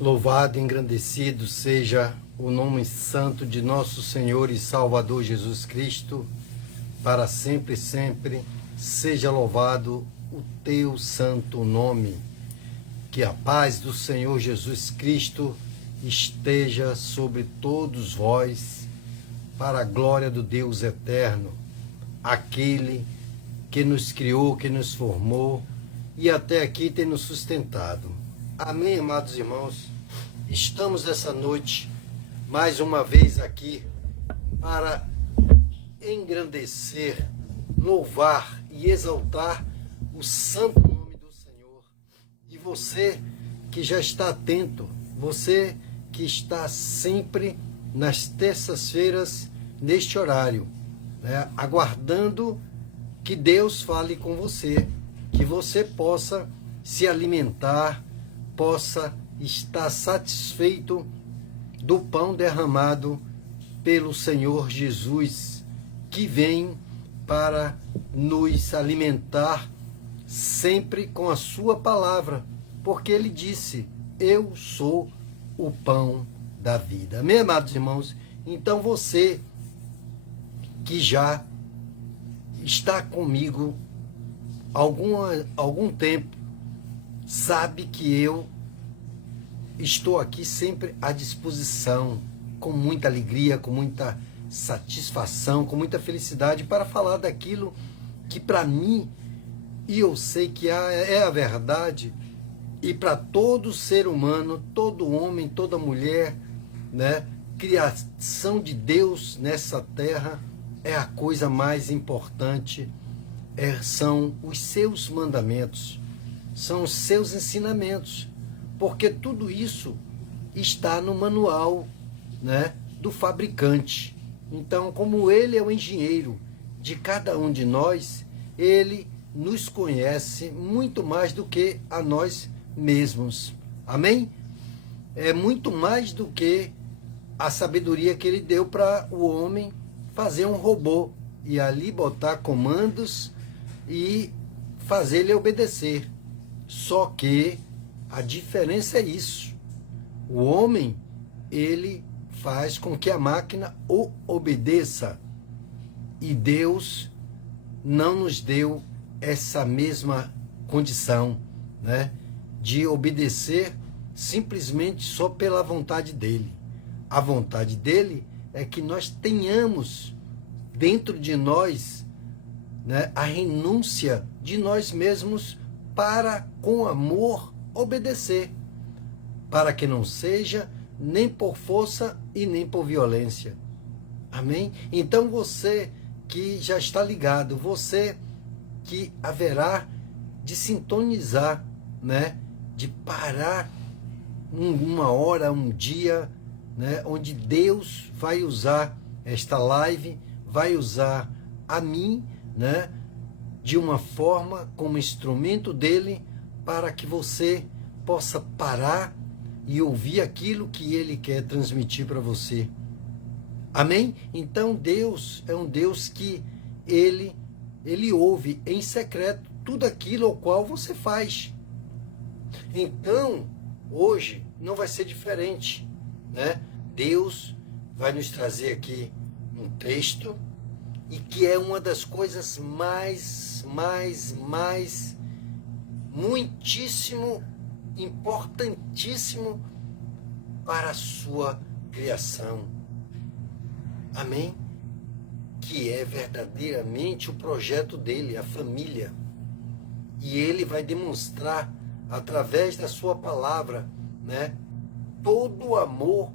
Louvado e engrandecido seja o nome santo de nosso Senhor e Salvador Jesus Cristo, para sempre e sempre seja louvado o teu santo nome. Que a paz do Senhor Jesus Cristo esteja sobre todos vós, para a glória do Deus eterno, aquele que nos criou, que nos formou e até aqui tem nos sustentado. Amém, amados irmãos? Estamos essa noite, mais uma vez aqui, para engrandecer, louvar e exaltar o santo nome do Senhor. E você que já está atento, você que está sempre nas terças-feiras, neste horário, né, aguardando que Deus fale com você, que você possa se alimentar, possa estar satisfeito do pão derramado pelo Senhor Jesus, que vem para nos alimentar sempre com a sua palavra, porque ele disse: eu sou o pão da vida. Amém, amados irmãos? Então você que já está comigo algum tempo, sabe que eu estou aqui sempre à disposição, com muita alegria, com muita satisfação, com muita felicidade, para falar daquilo que para mim, e eu sei que é a verdade, e para todo ser humano, todo homem, toda mulher, né, criação de Deus nessa terra, é a coisa mais importante, são os seus mandamentos, são os seus ensinamentos, porque tudo isso está no manual, né, do fabricante. Então, como ele é o engenheiro de cada um de nós, ele nos conhece muito mais do que a nós mesmos. Amém? É muito mais do que a sabedoria que ele deu para o homem fazer um robô e ali botar comandos e fazer ele obedecer. Só que a diferença é isso. O homem, ele faz com que a máquina o obedeça. E Deus não nos deu essa mesma condição, né, de obedecer simplesmente só pela vontade dele. A vontade dele é que nós tenhamos dentro de nós, né, a renúncia de nós mesmos para, com amor, obedecer, para que não seja nem por força e nem por violência. Amém? Então você que já está ligado, você que haverá de sintonizar, né, de parar uma hora, um dia, né, onde Deus vai usar esta live, vai usar a mim, né, de uma forma como instrumento dele, para que você possa parar e ouvir aquilo que ele quer transmitir para você. Amém? Então Deus é um Deus que ele ouve em secreto tudo aquilo ao qual você faz. Então, hoje não vai ser diferente, né? Deus vai nos trazer aqui um texto, e que é uma das coisas muitíssimo importantíssimo para a sua criação. Amém? Que é verdadeiramente o projeto dele, a família. E ele vai demonstrar através da sua palavra, né, todo o amor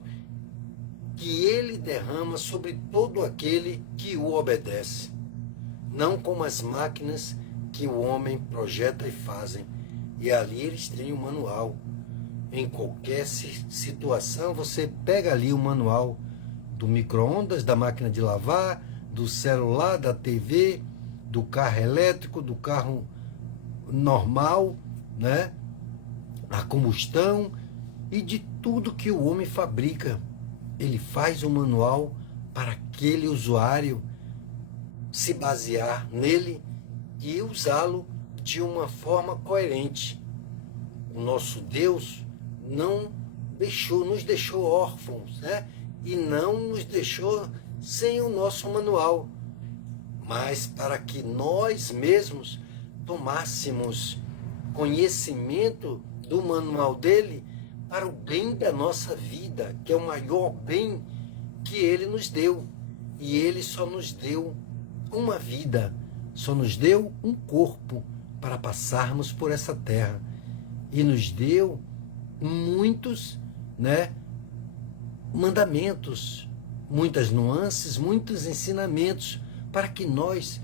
que ele derrama sobre todo aquele que o obedece. Não como as máquinas que o homem projeta e fazem. E ali eles têm um manual. Em qualquer situação, você pega ali o manual do micro-ondas, da máquina de lavar, do celular, da TV, do carro elétrico, do carro normal, né, a combustão, e de tudo que o homem fabrica. Ele faz um manual para aquele usuário se basear nele e usá-lo de uma forma coerente. O nosso Deus não nos deixou órfãos, né? E não nos deixou sem o nosso manual, mas para que nós mesmos tomássemos conhecimento do manual dele para o bem da nossa vida, que é o maior bem que ele nos deu. E ele só nos deu uma vida, só nos deu um corpo para passarmos por essa terra. E nos deu muitos, né, mandamentos, muitas nuances, muitos ensinamentos, para que nós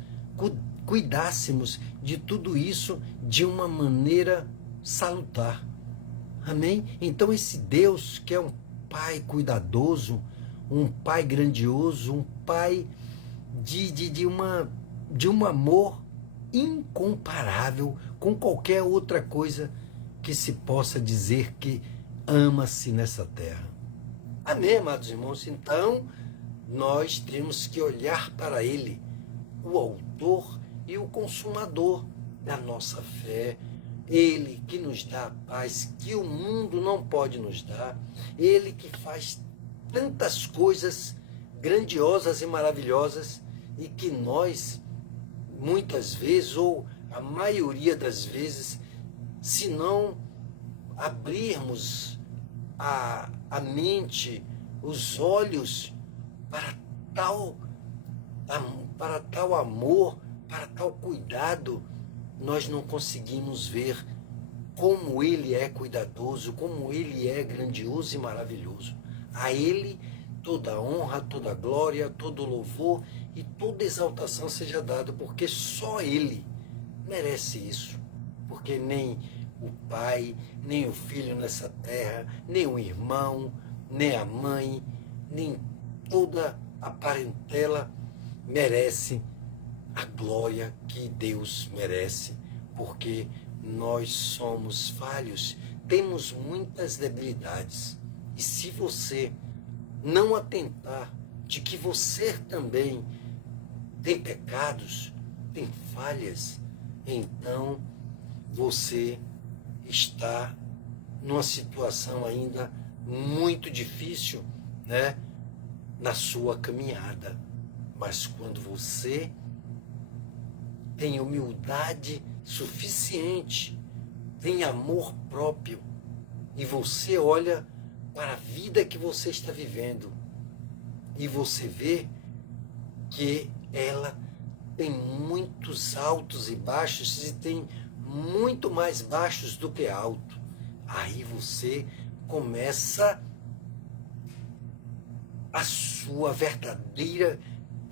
cuidássemos de tudo isso de uma maneira salutar. Amém? Então esse Deus que é um Pai cuidadoso, um Pai grandioso, um Pai de um amor incomparável com qualquer outra coisa que se possa dizer que ama-se nessa terra. Amém, amados irmãos? Então, nós temos que olhar para Ele, o autor e o consumador da nossa fé. Ele que nos dá a paz que o mundo não pode nos dar. Ele que faz tantas coisas grandiosas e maravilhosas e que nós, muitas vezes, ou a maioria das vezes, se não abrirmos a mente, os olhos para tal amor, para tal cuidado, nós não conseguimos ver como Ele é cuidadoso, como Ele é grandioso e maravilhoso. A Ele toda honra, toda glória, todo louvor e toda exaltação seja dada, porque só Ele merece isso. Porque nem o pai, nem o filho nessa terra, nem o irmão, nem a mãe, nem toda a parentela merece a glória que Deus merece, porque nós somos falhos, temos muitas debilidades. E se você não atentar de que você também tem pecados, tem falhas, então você está numa situação ainda muito difícil, né, na sua caminhada. Mas quando você tem humildade suficiente, tem amor próprio, e você olha para a vida que você está vivendo, e você vê que ela tem muitos altos e baixos, e tem muito mais baixos do que alto. Aí você começa a sua verdadeira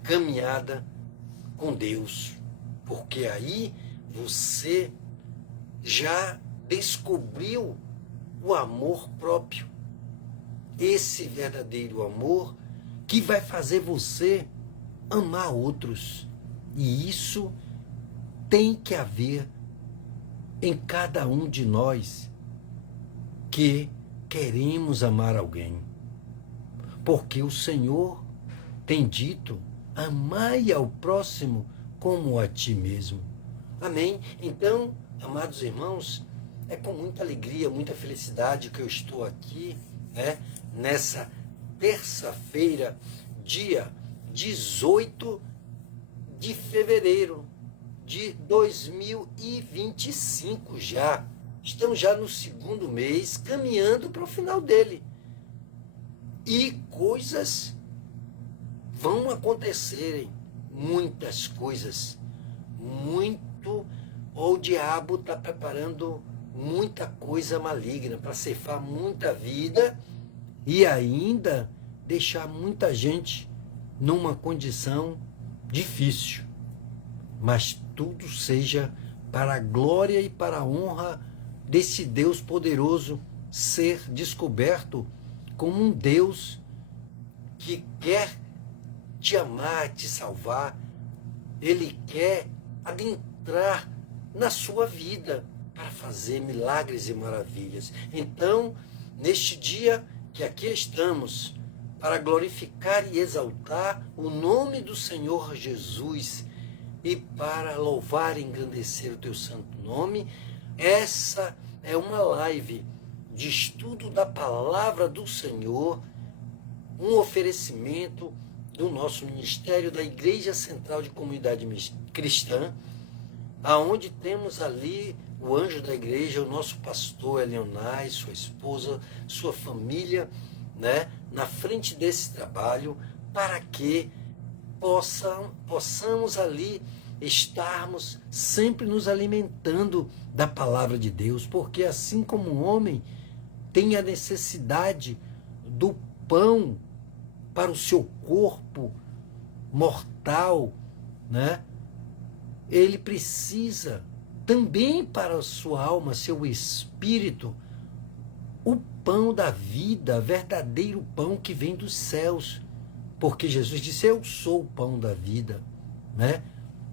caminhada com Deus, porque aí você já descobriu o amor próprio, esse verdadeiro amor que vai fazer você amar outros. E isso tem que haver em cada um de nós que queremos amar alguém. Porque o Senhor tem dito: amai ao próximo como a ti mesmo. Amém? Então, amados irmãos, é com muita alegria, muita felicidade que eu estou aqui, né, nessa terça-feira, dia 18 de fevereiro de 2025 já. Estamos já no segundo mês, caminhando para o final dele. E coisas vão acontecerem, muitas coisas, o diabo está preparando muita coisa maligna para ceifar muita vida e ainda deixar muita gente numa condição difícil. Mas tudo seja para a glória e para a honra desse Deus poderoso ser descoberto como um Deus que quer te amar, te salvar. Ele quer adentrar na sua vida para fazer milagres e maravilhas. Então, neste dia que aqui estamos, para glorificar e exaltar o nome do Senhor Jesus e para louvar e engrandecer o teu santo nome, essa é uma live de estudo da palavra do Senhor, um oferecimento do nosso ministério da Igreja Central de Comunidade Cristã, aonde temos ali o anjo da igreja, o nosso pastor Elionai, sua esposa, sua família, né, na frente desse trabalho, para que possamos ali estarmos sempre nos alimentando da palavra de Deus, porque assim como o homem tem a necessidade do pão para o seu corpo mortal, né? Ele precisa também para a sua alma, seu espírito, o pão da vida, verdadeiro pão que vem dos céus. Porque Jesus disse, eu sou o pão da vida, né?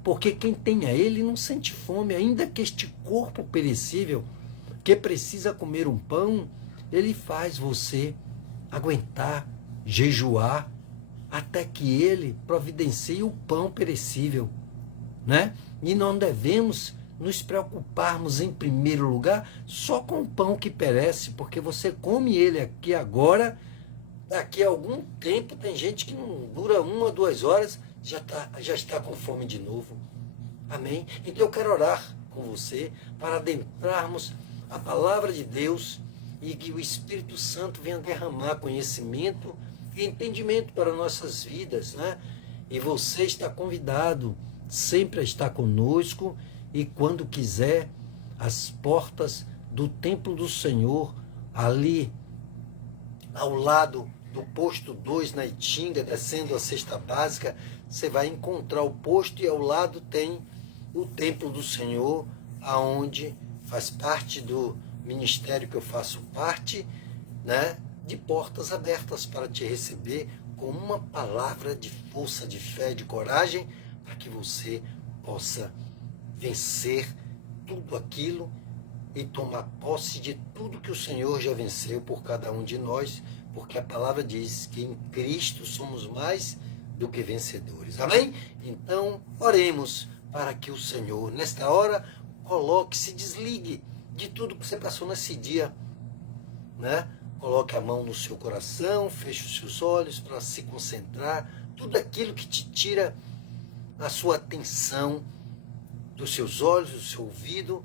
Porque quem tem a ele não sente fome, ainda que este corpo perecível, que precisa comer um pão, ele faz você aguentar, jejuar, até que ele providencie o pão perecível, né? E não devemos nos preocuparmos em primeiro lugar só com o pão que perece, porque você come ele aqui agora, daqui a algum tempo tem gente que não dura 1 ou 2 horas, já está com fome de novo. Amém? Então eu quero orar com você para adentrarmos a palavra de Deus e que o Espírito Santo venha derramar conhecimento e entendimento para nossas vidas, né? E você está convidado sempre a estar conosco, e quando quiser, as portas do templo do Senhor, ali ao lado do posto 2 na Itinga, descendo a cesta básica, você vai encontrar o posto e ao lado tem o templo do Senhor, aonde faz parte do ministério que eu faço parte, né? De portas abertas para te receber com uma palavra de força, de fé, de coragem, para que você possa vencer tudo aquilo e tomar posse de tudo que o Senhor já venceu por cada um de nós, porque a palavra diz que em Cristo somos mais do que vencedores. Amém? Então, oremos para que o Senhor, nesta hora, se desligue de tudo que você passou nesse dia, né? Coloque a mão no seu coração, feche os seus olhos para se concentrar, tudo aquilo que te tira a sua atenção dos seus olhos, do seu ouvido,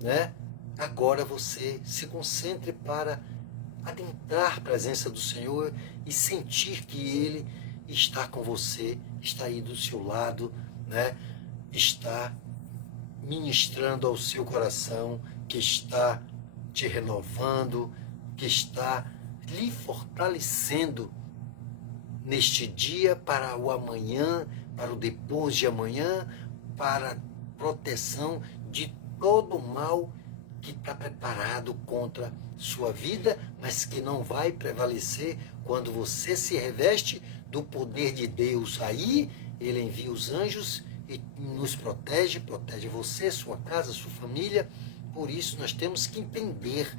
né? Agora você se concentre para adentrar a presença do Senhor e sentir que Ele está com você, está aí do seu lado, né? Está ministrando ao seu coração, que está te renovando, que está lhe fortalecendo neste dia para o amanhã, para o depois de amanhã, para a proteção de todo o mal que está preparado contra sua vida, mas que não vai prevalecer quando você se reveste do poder de Deus. Aí Ele envia os anjos e nos protege você, sua casa, sua família. Por isso nós temos que entender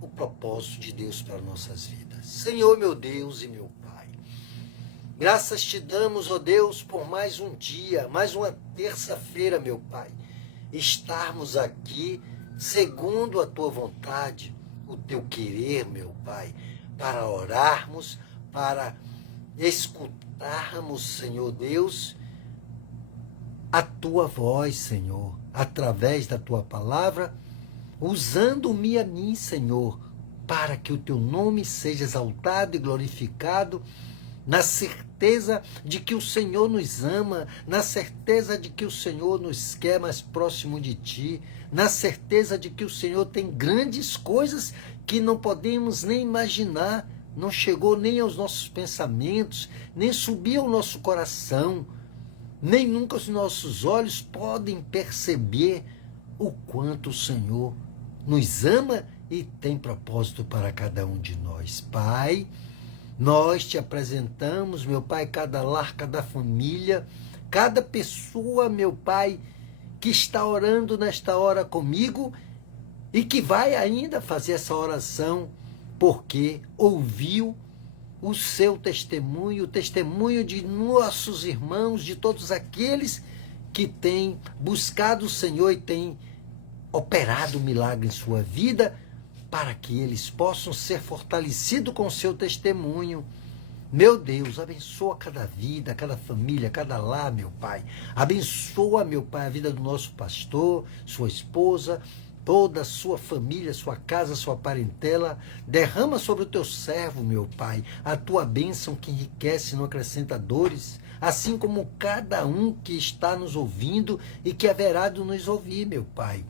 o propósito de Deus para nossas vidas. Senhor, meu Deus e meu Pai, graças te damos, ó Deus, por mais um dia, mais uma terça-feira, meu Pai, estarmos aqui segundo a tua vontade, o teu querer, meu Pai, para orarmos, para escutarmos, Senhor Deus, a tua voz, Senhor, através da tua palavra, usando-me a mim, Senhor, para que o teu nome seja exaltado e glorificado, na certeza de que o Senhor nos ama, na certeza de que o Senhor nos quer mais próximo de ti, na certeza de que o Senhor tem grandes coisas que não podemos nem imaginar, não chegou nem aos nossos pensamentos, nem subiu ao nosso coração, nem nunca os nossos olhos podem perceber o quanto o Senhor nos ama e tem propósito para cada um de nós. Pai, nós te apresentamos, meu Pai, cada lar, cada família, cada pessoa, meu Pai, que está orando nesta hora comigo e que vai ainda fazer essa oração porque ouviu o seu testemunho, o testemunho de nossos irmãos, de todos aqueles que têm buscado o Senhor e têm operado um milagre em sua vida, para que eles possam ser fortalecidos com o seu testemunho. Meu Deus, abençoa cada vida, cada família, cada lar, meu Pai. Abençoa, meu Pai, a vida do nosso pastor, sua esposa, toda a sua família, sua casa, sua parentela. Derrama sobre o teu servo, meu Pai, a tua bênção que enriquece e não acrescenta dores, assim como cada um que está nos ouvindo e que haverá de nos ouvir, meu Pai,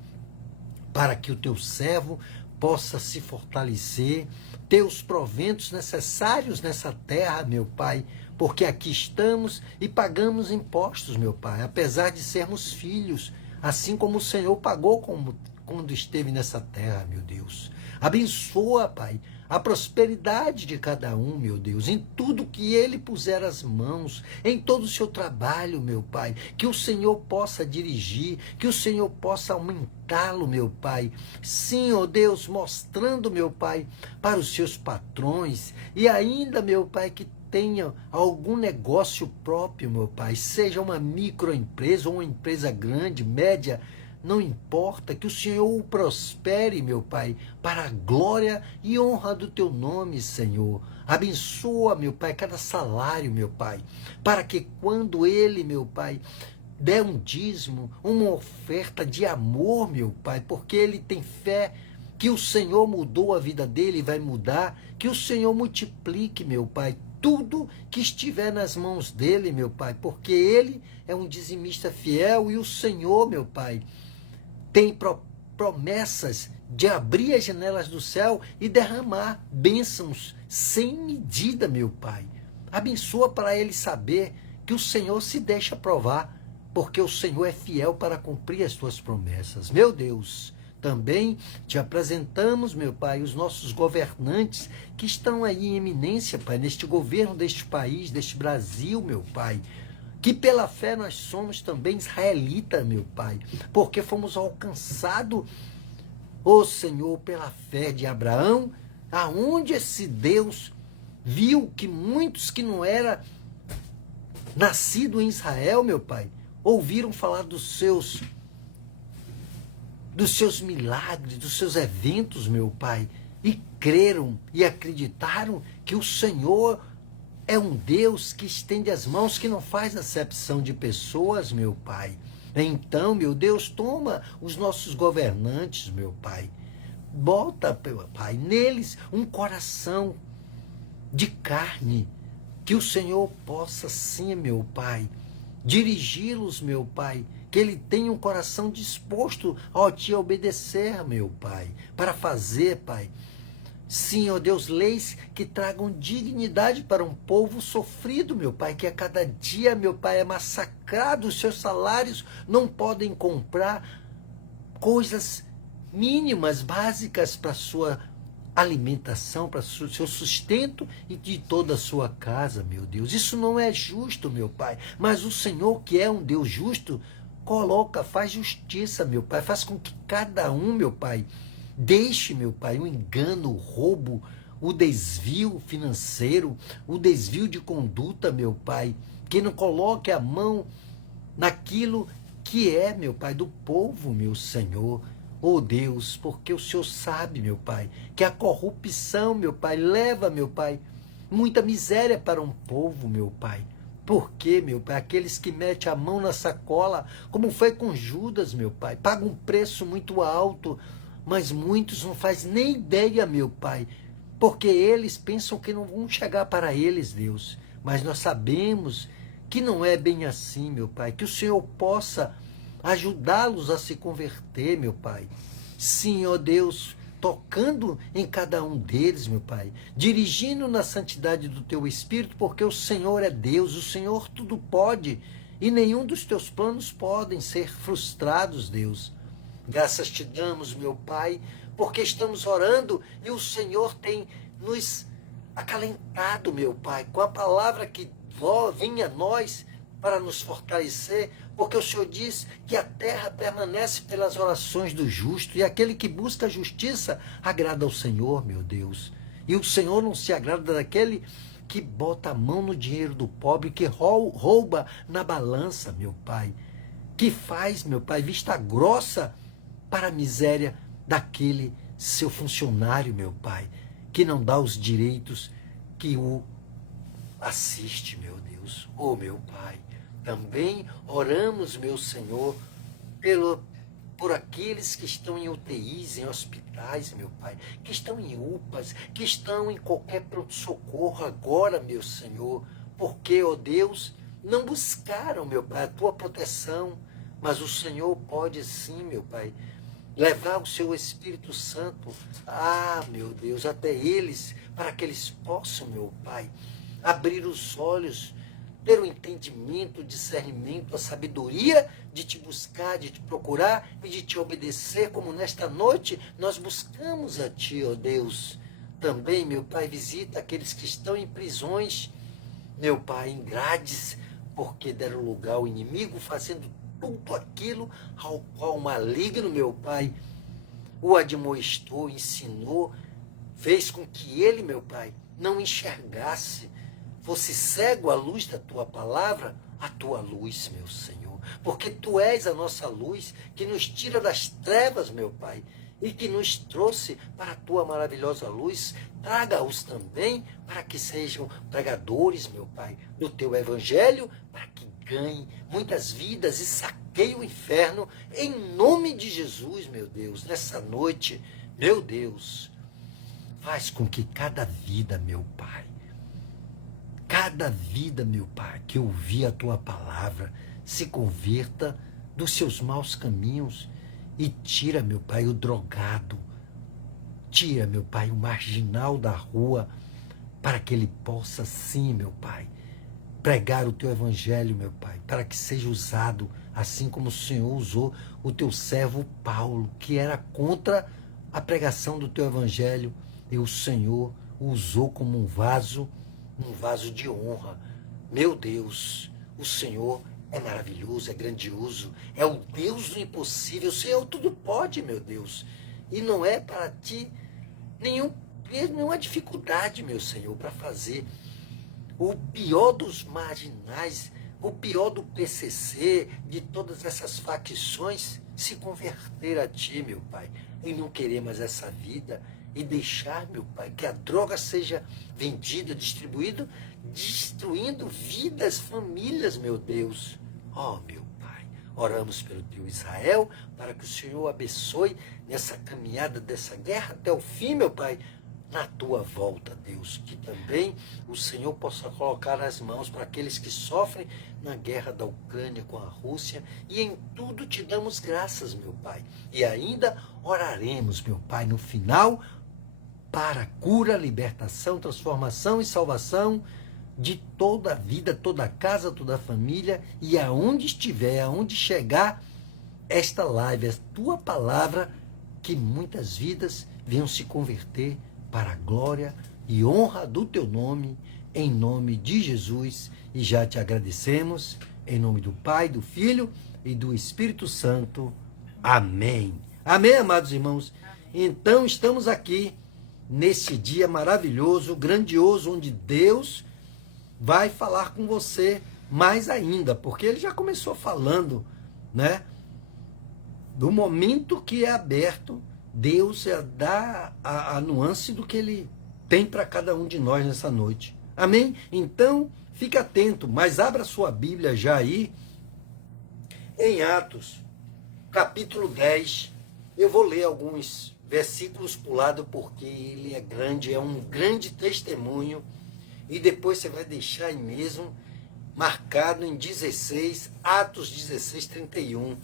para que o teu servo possa se fortalecer, ter os proventos necessários nessa terra, meu Pai, porque aqui estamos e pagamos impostos, meu Pai, apesar de sermos filhos, assim como o Senhor pagou quando esteve nessa terra, meu Deus. Abençoa, Pai, a prosperidade de cada um, meu Deus, em tudo que ele puser as mãos, em todo o seu trabalho, meu Pai, que o Senhor possa dirigir, que o Senhor possa aumentá-lo, meu Pai. Sim, ó Deus, mostrando, meu Pai, para os seus patrões e ainda, meu Pai, que tenha algum negócio próprio, meu Pai, seja uma microempresa ou uma empresa grande, média, não importa, que o Senhor o prospere, meu Pai, para a glória e honra do teu nome, Senhor. Abençoa, meu Pai, cada salário, meu Pai, para que quando ele, meu Pai, der um dízimo, uma oferta de amor, meu Pai, porque ele tem fé que o Senhor mudou a vida dele e vai mudar, que o Senhor multiplique, meu Pai, tudo que estiver nas mãos dele, meu Pai, porque ele é um dizimista fiel e o Senhor, meu Pai, tem promessas de abrir as janelas do céu e derramar bênçãos sem medida, meu Pai. Abençoa para ele saber que o Senhor se deixa provar, porque o Senhor é fiel para cumprir as tuas promessas. Meu Deus, também te apresentamos, meu Pai, os nossos governantes que estão aí em eminência, Pai, neste governo deste país, deste Brasil, meu Pai, que pela fé nós somos também israelitas, meu Pai, porque fomos alcançados, ó Senhor, pela fé de Abraão, aonde esse Deus viu que muitos que não eram nascidos em Israel, meu Pai, ouviram falar dos seus milagres, dos seus eventos, meu Pai, e creram e acreditaram que o Senhor é um Deus que estende as mãos, que não faz acepção de pessoas, meu Pai. Então, meu Deus, toma os nossos governantes, meu Pai. Bota, meu Pai, neles um coração de carne, que o Senhor possa, sim, meu Pai, dirigi-los, meu Pai, que ele tenha um coração disposto a te obedecer, meu Pai, para fazer, Pai, sim, ó Deus, leis que tragam dignidade para um povo sofrido, meu Pai, que a cada dia, meu Pai, é massacrado, os seus salários não podem comprar coisas mínimas, básicas para a sua alimentação, para o seu sustento e de toda a sua casa, meu Deus. Isso não é justo, meu Pai, mas o Senhor, que é um Deus justo, faz justiça, meu Pai, faz com que cada um, meu Pai, deixe, meu Pai, o engano, o roubo, o desvio financeiro, o desvio de conduta, meu Pai, que não coloque a mão naquilo que é, meu Pai, do povo, meu Senhor. Oh Deus, porque o Senhor sabe, meu Pai, que a corrupção, meu Pai, leva, meu Pai, muita miséria para um povo, meu Pai. Porque, meu Pai, aqueles que metem a mão na sacola, como foi com Judas, meu Pai, pagam um preço muito alto, mas muitos não fazem nem ideia, meu Pai, porque eles pensam que não vão chegar para eles, Deus. Mas nós sabemos que não é bem assim, meu Pai, que o Senhor possa ajudá-los a se converter, meu Pai. Sim, ó Deus, tocando em cada um deles, meu Pai, dirigindo na santidade do Teu Espírito, porque o Senhor é Deus, o Senhor tudo pode, e nenhum dos Teus planos podem ser frustrados, Deus. Graças te damos, meu Pai, porque estamos orando e o Senhor tem nos acalentado, meu Pai, com a palavra que vinha a nós para nos fortalecer, porque o Senhor diz que a terra permanece pelas orações do justo, e aquele que busca a justiça agrada ao Senhor, meu Deus. E o Senhor não se agrada daquele que bota a mão no dinheiro do pobre, que rouba na balança, meu Pai, que faz, meu Pai, vista grossa para a miséria daquele seu funcionário, meu Pai, que não dá os direitos que o assiste, meu Deus. Oh, meu Pai, também oramos, meu Senhor, por aqueles que estão em UTIs, em hospitais, meu Pai, que estão em UPAs, que estão em qualquer pronto-socorro agora, meu Senhor, porque, ó Deus, não buscaram, meu Pai, a tua proteção, mas o Senhor pode sim, meu Pai, levar o seu Espírito Santo, meu Deus, até eles, para que eles possam, meu Pai, abrir os olhos, ter o entendimento, o discernimento, a sabedoria de te buscar, de te procurar e de te obedecer, como nesta noite nós buscamos a ti, ó Deus. Também, meu Pai, visita aqueles que estão em prisões, meu Pai, em grades, porque deram lugar ao inimigo, fazendo tudo aquilo ao qual o maligno, meu Pai, o admoestou, ensinou, fez com que ele, meu Pai, não enxergasse, fosse cego à luz da tua palavra, a tua luz, meu Senhor. Porque tu és a nossa luz, que nos tira das trevas, meu Pai, e que nos trouxe para a tua maravilhosa luz. Traga-os também para que sejam pregadores, meu Pai, do teu evangelho, para que ganhem muitas vidas e saqueiem o inferno, em nome de Jesus, meu Deus. Nessa noite, meu Deus, faz com que cada vida, meu Pai, cada vida, meu Pai, que ouvir a tua palavra, se converta dos seus maus caminhos e tira, meu Pai, o drogado, tira, meu Pai, o marginal da rua, para que ele possa, sim, meu Pai, pregar o teu evangelho, meu Pai, para que seja usado, assim como o Senhor usou o teu servo Paulo, que era contra a pregação do teu evangelho, e o Senhor o usou como um vaso de honra. Meu Deus, o Senhor é maravilhoso, é grandioso, é o Deus do impossível, o Senhor tudo pode, meu Deus. E não é para ti nenhuma dificuldade, meu Senhor, para fazer o pior dos marginais, o pior do PCC, de todas essas facções, se converter a ti, meu Pai, e não querer mais essa vida, e deixar, meu Pai, que a droga seja vendida, distribuída, destruindo vidas, famílias, meu Deus. Oh, meu Pai, oramos pelo teu Israel, para que o Senhor abençoe nessa caminhada dessa guerra até o fim, meu Pai, na tua volta, Deus, que também o Senhor possa colocar as mãos para aqueles que sofrem na guerra da Ucrânia com a Rússia, e em tudo te damos graças, meu Pai. E ainda oraremos, meu Pai, no final, para a cura, libertação, transformação e salvação de toda a vida, toda a casa, toda a família, e aonde estiver, aonde chegar esta live, a tua palavra, que muitas vidas venham se converter para a glória e honra do teu nome, em nome de Jesus, e já te agradecemos, em nome do Pai, do Filho e do Espírito Santo. Amém. Amém, amados irmãos? Então, estamos aqui nesse dia maravilhoso, grandioso, onde Deus vai falar com você mais ainda, porque ele já começou falando, né? Do momento que é aberto, Deus dá a nuance do que ele tem para cada um de nós nessa noite. Amém? Então, fique atento, mas abra sua Bíblia já aí, em Atos, capítulo 10. Eu vou ler alguns versículos para o lado, porque ele é grande, é um grande testemunho, e depois você vai deixar aí mesmo, marcado em 16, Atos 16, 31,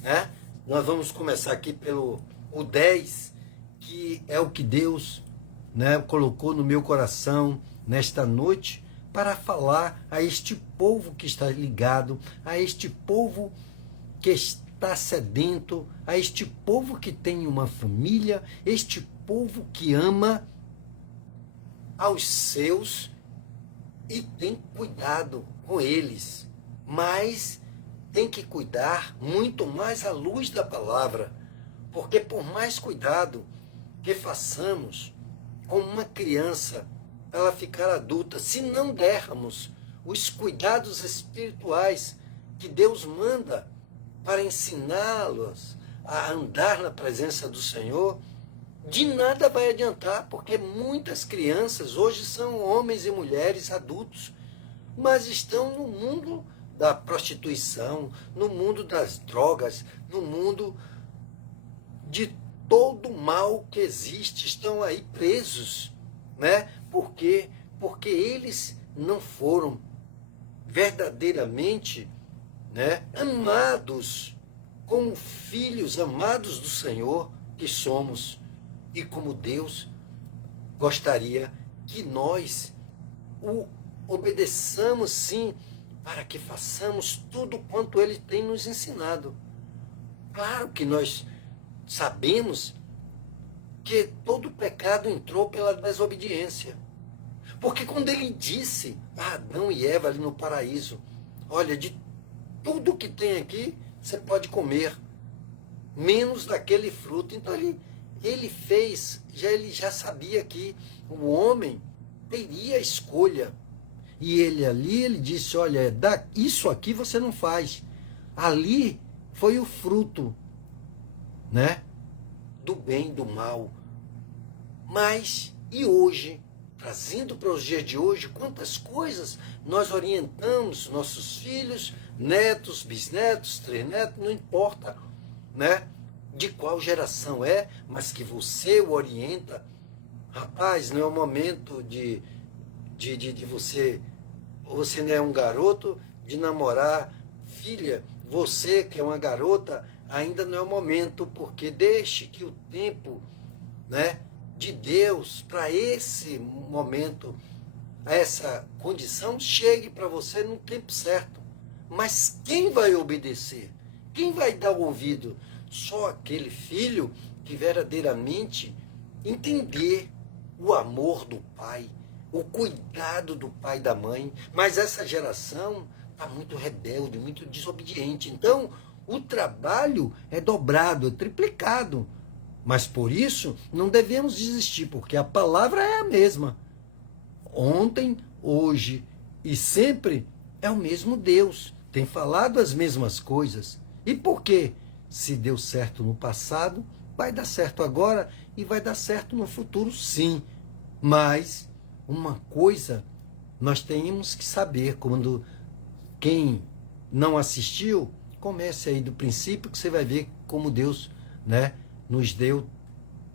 né? Nós vamos começar aqui pelo o 10, que é o que Deus, né, colocou no meu coração nesta noite, para falar a este povo que está ligado, a este povo que está sedento, a este povo que tem uma família, este povo que ama aos seus e tem cuidado com eles, mas tem que cuidar muito mais à luz da palavra, porque por mais cuidado que façamos com uma criança, ela ficar adulta, se não dermos os cuidados espirituais que Deus manda para ensiná-los a andar na presença do Senhor, De nada vai adiantar, porque muitas crianças hoje são homens e mulheres adultos, mas estão no mundo da prostituição, no mundo das drogas, no mundo de todo o mal que existe, estão aí presos, né? Por quê? Porque eles não foram verdadeiramente, né, amados como filhos amados do Senhor que somos, e como Deus gostaria que nós o obedeçamos, sim, para que façamos tudo quanto Ele tem nos ensinado. Claro que nós sabemos que todo pecado entrou pela desobediência. Porque quando Ele disse a Adão e Eva ali no paraíso, olha, de tudo que tem aqui, você pode comer, menos daquele fruto. Então ele fez, ele já sabia que o homem teria escolha. E ele ali, ele disse, olha, isso aqui você não faz. Ali foi o fruto, né, do bem e do mal. Mas, e hoje, trazendo para os dias de hoje, quantas coisas nós orientamos nossos filhos, netos, bisnetos, trisnetos, não importa, né, de qual geração é, mas que você o orienta. Rapaz, não é o momento de você não é um garoto, de namorar. Filha, você que é uma garota, ainda não é o momento, porque deixe que o tempo, né, de Deus para esse momento, essa condição, chegue para você no tempo certo. Mas quem vai obedecer? Quem vai dar ouvido? Só aquele filho que verdadeiramente entender o amor do pai, o cuidado do pai e da mãe. Mas essa geração está muito rebelde, muito desobediente. Então, o trabalho é dobrado, é triplicado. Mas por isso, não devemos desistir, porque a palavra é a mesma. Ontem, hoje e sempre é o mesmo Deus. Tem falado as mesmas coisas. E por quê? Se deu certo no passado, vai dar certo agora e vai dar certo no futuro, sim. Mas uma coisa nós temos que saber, quando quem não assistiu, comece aí do princípio, que você vai ver como Deus, né, nos deu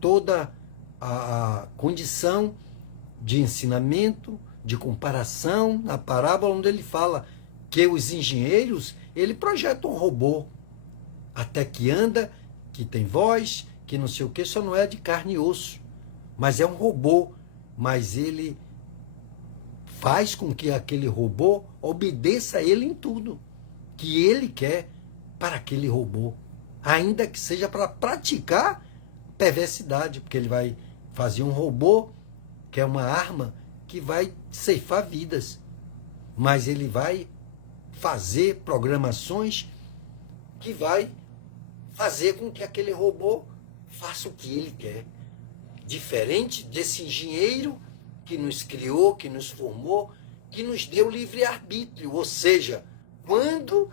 toda a condição de ensinamento, de comparação, na parábola onde ele fala que os engenheiros, ele projeta um robô, até que anda, que tem voz, que não sei o que, só não é de carne e osso, mas é um robô, mas ele faz com que aquele robô obedeça a ele em tudo que ele quer para aquele robô, ainda que seja para praticar perversidade, porque ele vai fazer um robô que é uma arma que vai ceifar vidas, mas ele vai fazer programações que vai fazer com que aquele robô faça o que ele quer. Diferente desse engenheiro que nos criou, que nos formou, que nos deu livre-arbítrio. Ou seja, quando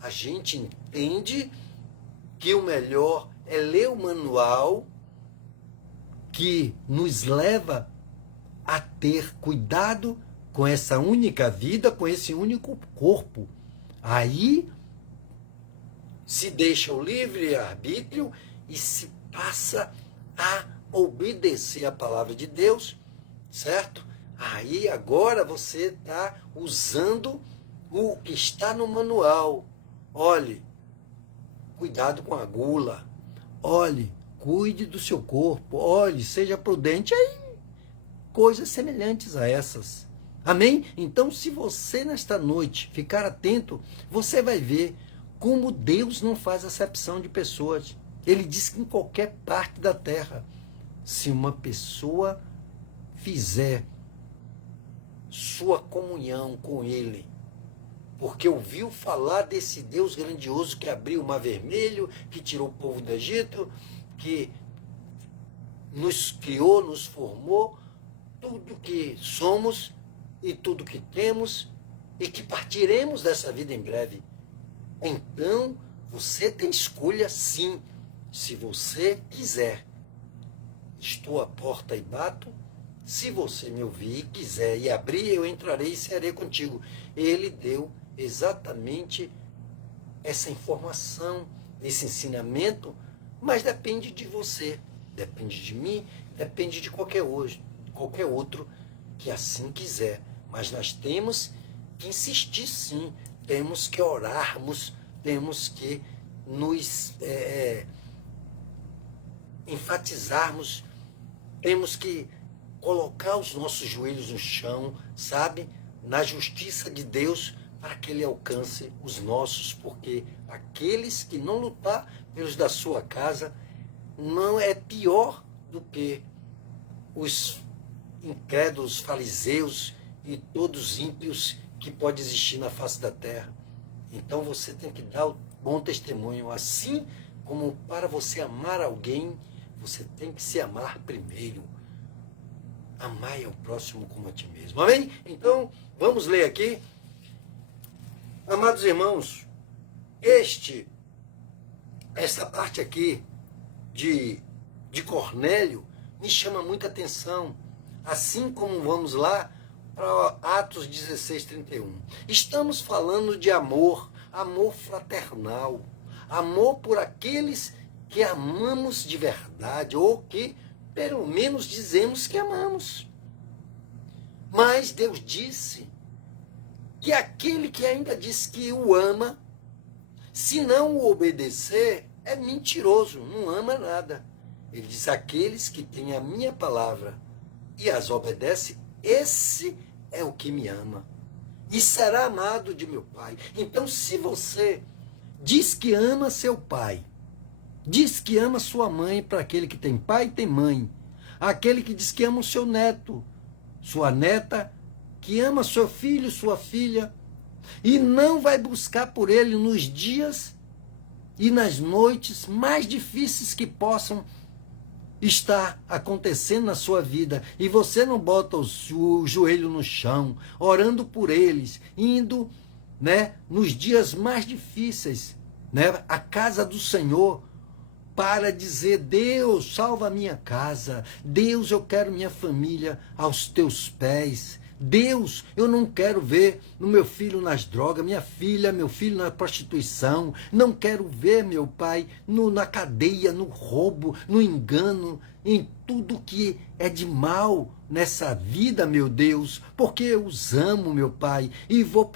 a gente entende que o melhor é ler o manual, que nos leva a ter cuidado com essa única vida, com esse único corpo. Aí se deixa o livre-arbítrio e se passa a obedecer a palavra de Deus, certo? Aí agora você está usando o que está no manual. Olhe, cuidado com a gula. Olhe, cuide do seu corpo. Olhe, seja prudente. Aí, coisas semelhantes a essas. Amém? Então, se você nesta noite ficar atento, você vai ver como Deus não faz acepção de pessoas. Ele diz que em qualquer parte da terra, se uma pessoa fizer sua comunhão com Ele, porque ouviu falar desse Deus grandioso que abriu o Mar Vermelho, que tirou o povo do Egito, que nos criou, nos formou, tudo que somos e tudo que temos, e que partiremos dessa vida em breve. Então, você tem escolha sim, se você quiser estou à porta e bato. Se você me ouvir e quiser e abrir, eu entrarei e cearei contigo. Ele deu exatamente essa informação, esse ensinamento, mas depende de você, depende de mim, depende de qualquer outro que assim quiser. Mas nós temos que insistir sim, temos que orarmos, temos que nos enfatizarmos, temos que colocar os nossos joelhos no chão, sabe? Na justiça de Deus, para que Ele alcance os nossos, porque aqueles que não lutar pelos da sua casa não é pior do que os incrédulos, fariseus e todos os ímpios que pode existir na face da terra. Então você tem que dar o bom testemunho, assim como para você amar alguém, você tem que se amar primeiro. Amai ao próximo como a ti mesmo. Amém? Então, vamos ler aqui. Amados irmãos, essa parte aqui de Cornélio me chama muita atenção. Assim como vamos lá para Atos 16:31. Estamos falando de amor, amor fraternal, amor por aqueles que amamos de verdade, ou que pelo menos dizemos que amamos. Mas Deus disse que aquele que ainda diz que o ama, se não o obedecer, é mentiroso, não ama nada. Ele diz, aqueles que têm a minha palavra e as obedece, esse é o que me ama e será amado de meu Pai. Então, se você diz que ama seu pai, diz que ama sua mãe, para aquele que tem pai e tem mãe, aquele que diz que ama o seu neto, sua neta, que ama seu filho, sua filha, e não vai buscar por ele nos dias e nas noites mais difíceis que possam estar acontecendo na sua vida, e você não bota o joelho no chão, orando por eles, indo, nos dias mais difíceis, à casa do Senhor, para dizer, Deus, salva a minha casa, Deus, eu quero minha família aos teus pés, Deus, eu não quero ver o meu filho nas drogas, minha filha, meu filho na prostituição, não quero ver, meu pai, na cadeia, no roubo, no engano, em tudo que é de mal nessa vida, meu Deus, porque eu os amo, meu Pai, e vou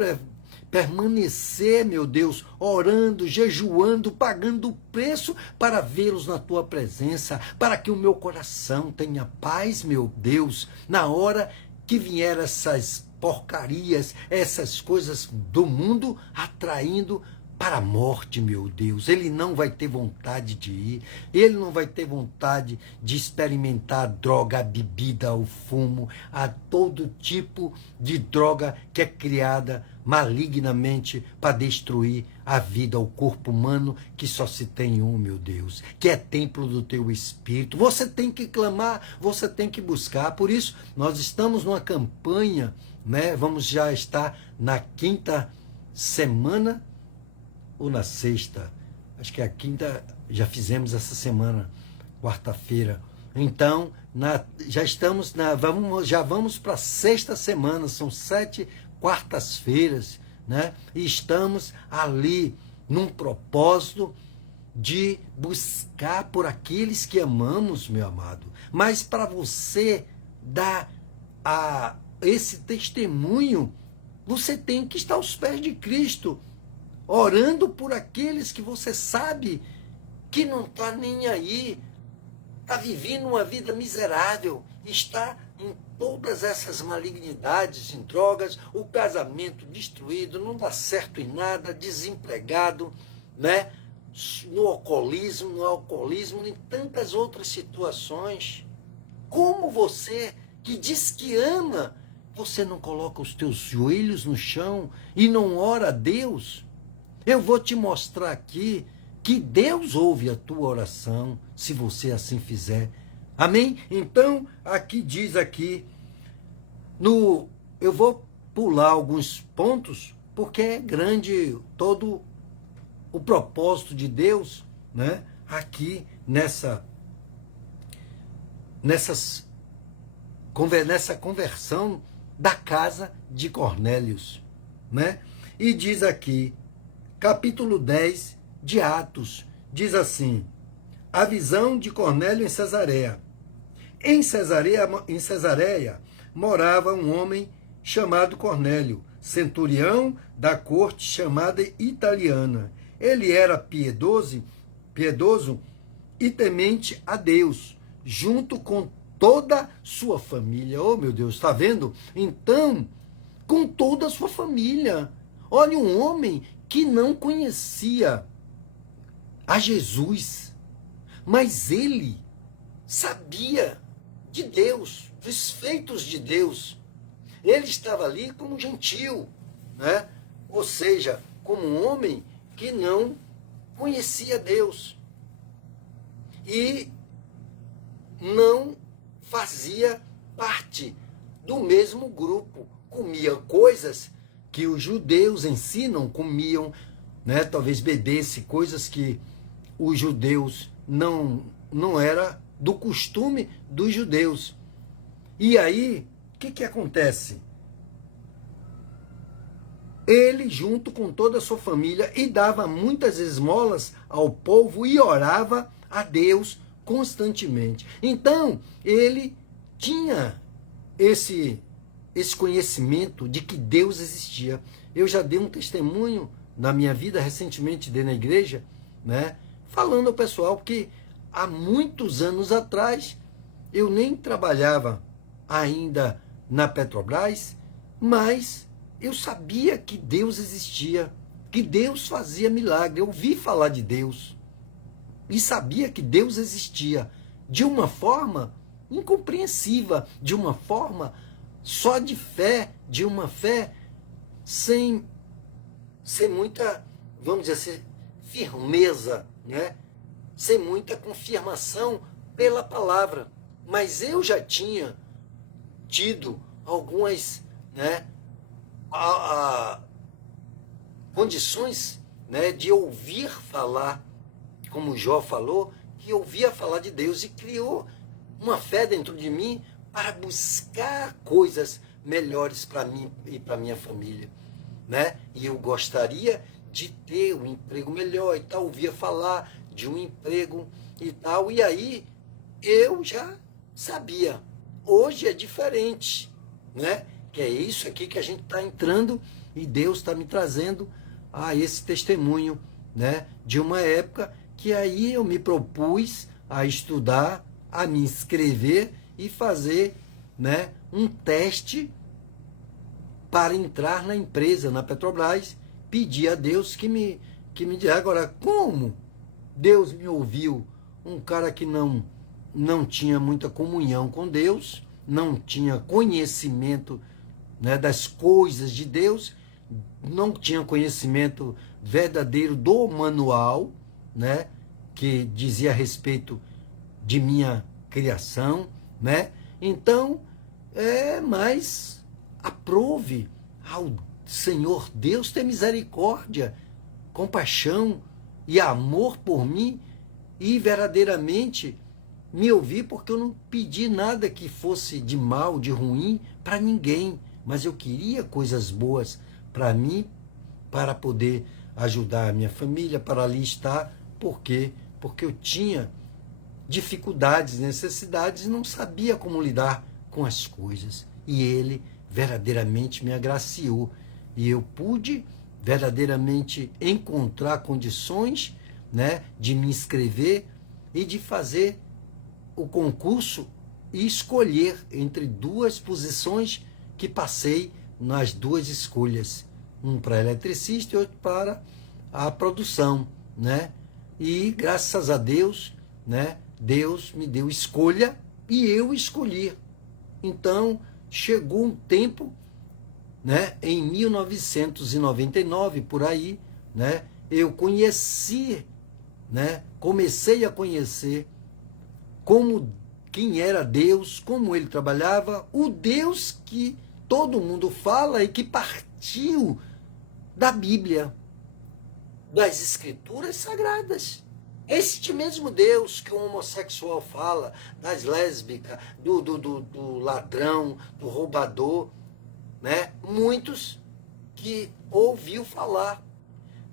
permanecer, meu Deus, orando, jejuando, pagando o preço para vê-los na tua presença, para que o meu coração tenha paz, meu Deus, na hora que vier essas porcarias, essas coisas do mundo atraindo para a morte, meu Deus. Ele não vai ter vontade de ir, ele não vai ter vontade de experimentar a droga, a bebida, o fumo, a todo tipo de droga que é criada malignamente para destruir a vida, o corpo humano, que só se tem um, meu Deus, que é templo do teu Espírito. Você tem que clamar, você tem que buscar. Por isso, nós estamos numa campanha, vamos já estar na 5ª semana, ou na 6ª, acho que a 5ª já fizemos essa semana, quarta-feira. Então, já vamos para a 6ª semana, são 7 quartas-feiras, e estamos ali num propósito de buscar por aqueles que amamos, meu amado. Mas para você dar esse testemunho, você tem que estar aos pés de Cristo, orando por aqueles que você sabe que não está nem aí, está vivendo uma vida miserável, está em todas essas malignidades, em drogas, o casamento destruído, não dá certo em nada, desempregado, no alcoolismo, em tantas outras situações. Como você, que diz que ama, você não coloca os teus joelhos no chão e não ora a Deus? Eu vou te mostrar aqui que Deus ouve a tua oração, se você assim fizer. Amém? Então, aqui diz aqui, eu vou pular alguns pontos, porque é grande todo o propósito de Deus, aqui nessa conversão da casa de Cornélios, né? E diz aqui, capítulo 10 de Atos, diz assim: a visão de Cornélio em Cesareia. Em Cesareia morava um homem chamado Cornélio, centurião da corte chamada italiana. Ele era piedoso e temente a Deus, junto com toda sua família. Oh, meu Deus, está vendo? Então, com toda a sua família. Olha, um homem que não conhecia a Jesus, mas ele sabia de Deus, dos feitos de Deus. Ele estava ali como gentil, né? Ou seja, como um homem que não conhecia Deus e não fazia parte do mesmo grupo, comia coisas que os judeus ensinam, comiam, né? Talvez bebesse coisas que os judeus não era do costume dos judeus. E aí, o que acontece? Ele, junto com toda a sua família, e dava muitas esmolas ao povo e orava a Deus constantemente. Então, ele tinha esse conhecimento de que Deus existia. Eu já dei um testemunho na minha vida, recentemente dei na igreja, né, falando ao pessoal que há muitos anos atrás eu nem trabalhava ainda na Petrobras, mas eu sabia que Deus existia, que Deus fazia milagre. Eu ouvi falar de Deus e sabia que Deus existia de uma forma incompreensiva, de uma forma só de fé, de uma fé sem muita, vamos dizer assim, firmeza, né? Sem muita confirmação pela palavra. Mas eu já tinha tido algumas, né, condições, né, de ouvir falar, como Jó falou, que ouvia falar de Deus e criou uma fé dentro de mim para buscar coisas melhores para mim e para minha família, né? E eu gostaria de ter um emprego melhor e tal, ouvia falar de um emprego e tal, e aí eu já sabia. Hoje é diferente, né? Que é isso aqui que a gente está entrando e Deus está me trazendo a esse testemunho, né? De uma época que aí eu me propus a estudar, a me inscrever e fazer, né, um teste para entrar na empresa, na Petrobras, pedir a Deus que me dê. Agora, como Deus me ouviu? Um cara que não tinha muita comunhão com Deus, não tinha conhecimento, né, das coisas de Deus, não tinha conhecimento verdadeiro do manual, né, que dizia a respeito de minha criação, né? Então, mas aprove ao Senhor Deus ter misericórdia, compaixão e amor por mim e verdadeiramente me ouvir, porque eu não pedi nada que fosse de mal, de ruim para ninguém, mas eu queria coisas boas para mim, para poder ajudar a minha família, para ali estar, porque eu tinha dificuldades, necessidades, e não sabia como lidar com as coisas. E ele verdadeiramente me agraciou. E eu pude verdadeiramente encontrar condições, né, de me inscrever e de fazer o concurso e escolher entre duas posições que passei nas duas escolhas. Um para eletricista e outro para a produção, né? E graças a Deus, né, Deus me deu escolha e eu escolhi. Então, chegou um tempo, né, em 1999, por aí, né, eu conheci, né, comecei a conhecer quem era Deus, como ele trabalhava, o Deus que todo mundo fala e que partiu da Bíblia, das Escrituras Sagradas. Este mesmo Deus que o homossexual fala, das lésbicas, do ladrão, do roubador, né? Muitos que ouviu falar,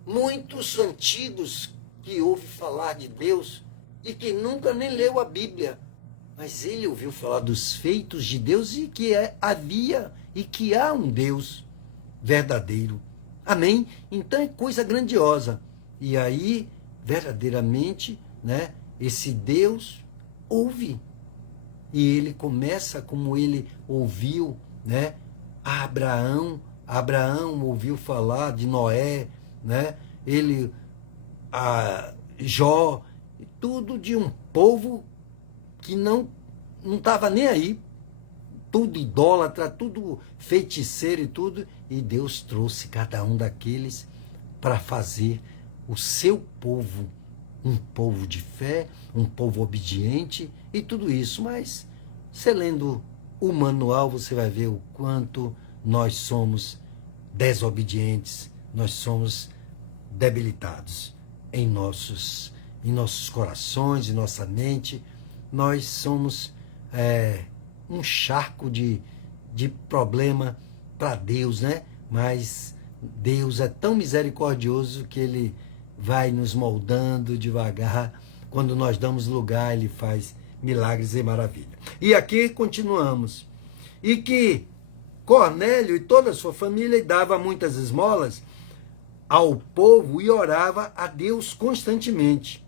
muitos antigos que ouvem falar de Deus e que nunca nem leu a Bíblia, mas ele ouviu falar dos feitos de Deus e que havia e que há um Deus verdadeiro. Amém? Então é coisa grandiosa. E aí, verdadeiramente, né, esse Deus ouve. E ele começa como ele ouviu, né, a Abraão. Abraão ouviu falar de Noé, né? A Jó, tudo de um povo que não estava nem aí, tudo idólatra, tudo feiticeiro e tudo, e Deus trouxe cada um daqueles para fazer o seu povo um povo de fé, um povo obediente e tudo isso. Mas você lendo o manual, você vai ver o quanto nós somos desobedientes, nós somos debilitados em nossos corações, em nossa mente. Nós somos um charco de problema para Deus, né? Mas Deus é tão misericordioso que Ele vai nos moldando devagar. Quando nós damos lugar, Ele faz milagres e maravilhas. E aqui continuamos. E que Cornélio e toda a sua família dava muitas esmolas ao povo e orava a Deus constantemente.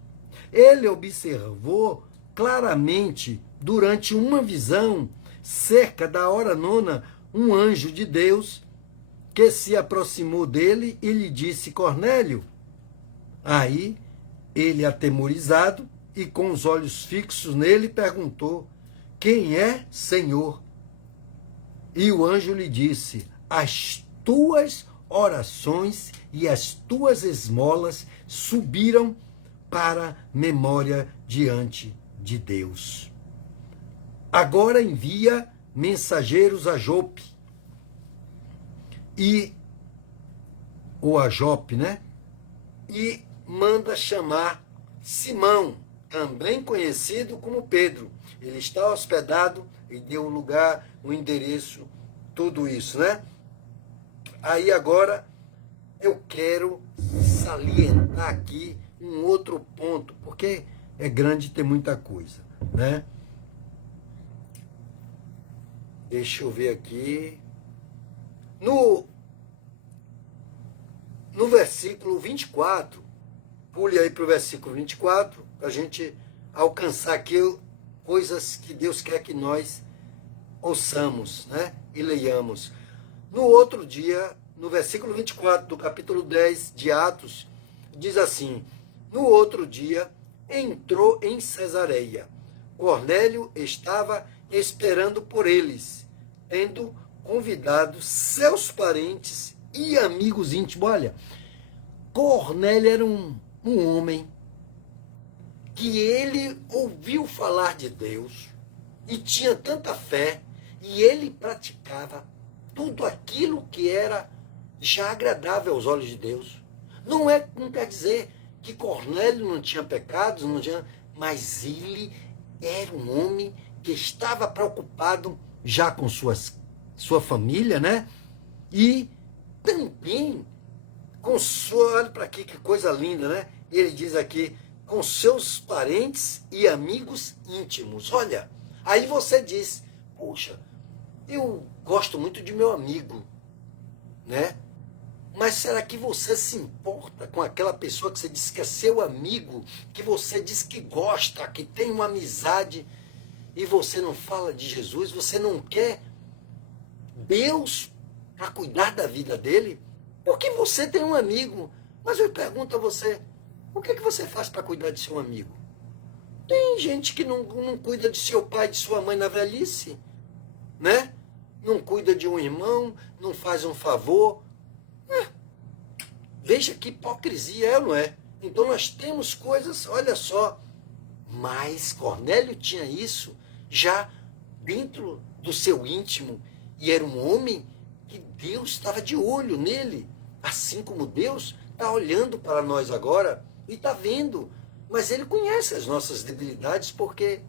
Ele observou claramente, durante uma visão, cerca da hora nona, um anjo de Deus que se aproximou dele e lhe disse: Cornélio. Aí ele, atemorizado e com os olhos fixos nele, perguntou: Quem é, Senhor? E o anjo lhe disse: As tuas orações e as tuas esmolas subiram para memória diante de Deus. Agora envia mensageiros a Jope, ou a Jope, né? E manda chamar Simão, também conhecido como Pedro. Ele está hospedado e deu um lugar, um endereço, tudo isso, né? Aí agora eu quero salientar aqui um outro ponto, porque é grande e tem muita coisa, né? Deixa eu ver aqui. No versículo 24, pule aí para o versículo 24, para a gente alcançar aqui coisas que Deus quer que nós ouçamos, né? E leiamos. No outro dia, no versículo 24 do capítulo 10 de Atos, diz assim: No outro dia, entrou em Cesareia. Cornélio estava esperando por eles, tendo convidado seus parentes e amigos íntimos. Olha, Cornélio era um homem que ele ouviu falar de Deus e tinha tanta fé, e ele praticava tudo aquilo que era já agradável aos olhos de Deus. Não quer dizer que Cornélio não tinha pecados, mas ele era um homem que estava preocupado já com sua família, né? E também com olha para aqui que coisa linda, né? Ele diz aqui, com seus parentes e amigos íntimos. Olha, aí você diz: poxa, eu gosto muito de meu amigo, né? Mas será que você se importa com aquela pessoa que você diz que é seu amigo, que você diz que gosta, que tem uma amizade, e você não fala de Jesus? Você não quer Deus para cuidar da vida dele? Porque você tem um amigo. Mas eu pergunto a você: o que você faz para cuidar de seu amigo? Tem gente que não cuida de seu pai, de sua mãe na velhice, né? Não cuida de um irmão, não faz um favor. Veja que hipocrisia é, não é? Então nós temos coisas, olha só. Mas Cornélio tinha isso já dentro do seu íntimo. E era um homem que Deus estava de olho nele. Assim como Deus está olhando para nós agora e está vendo Mas ele conhece as nossas debilidades, porque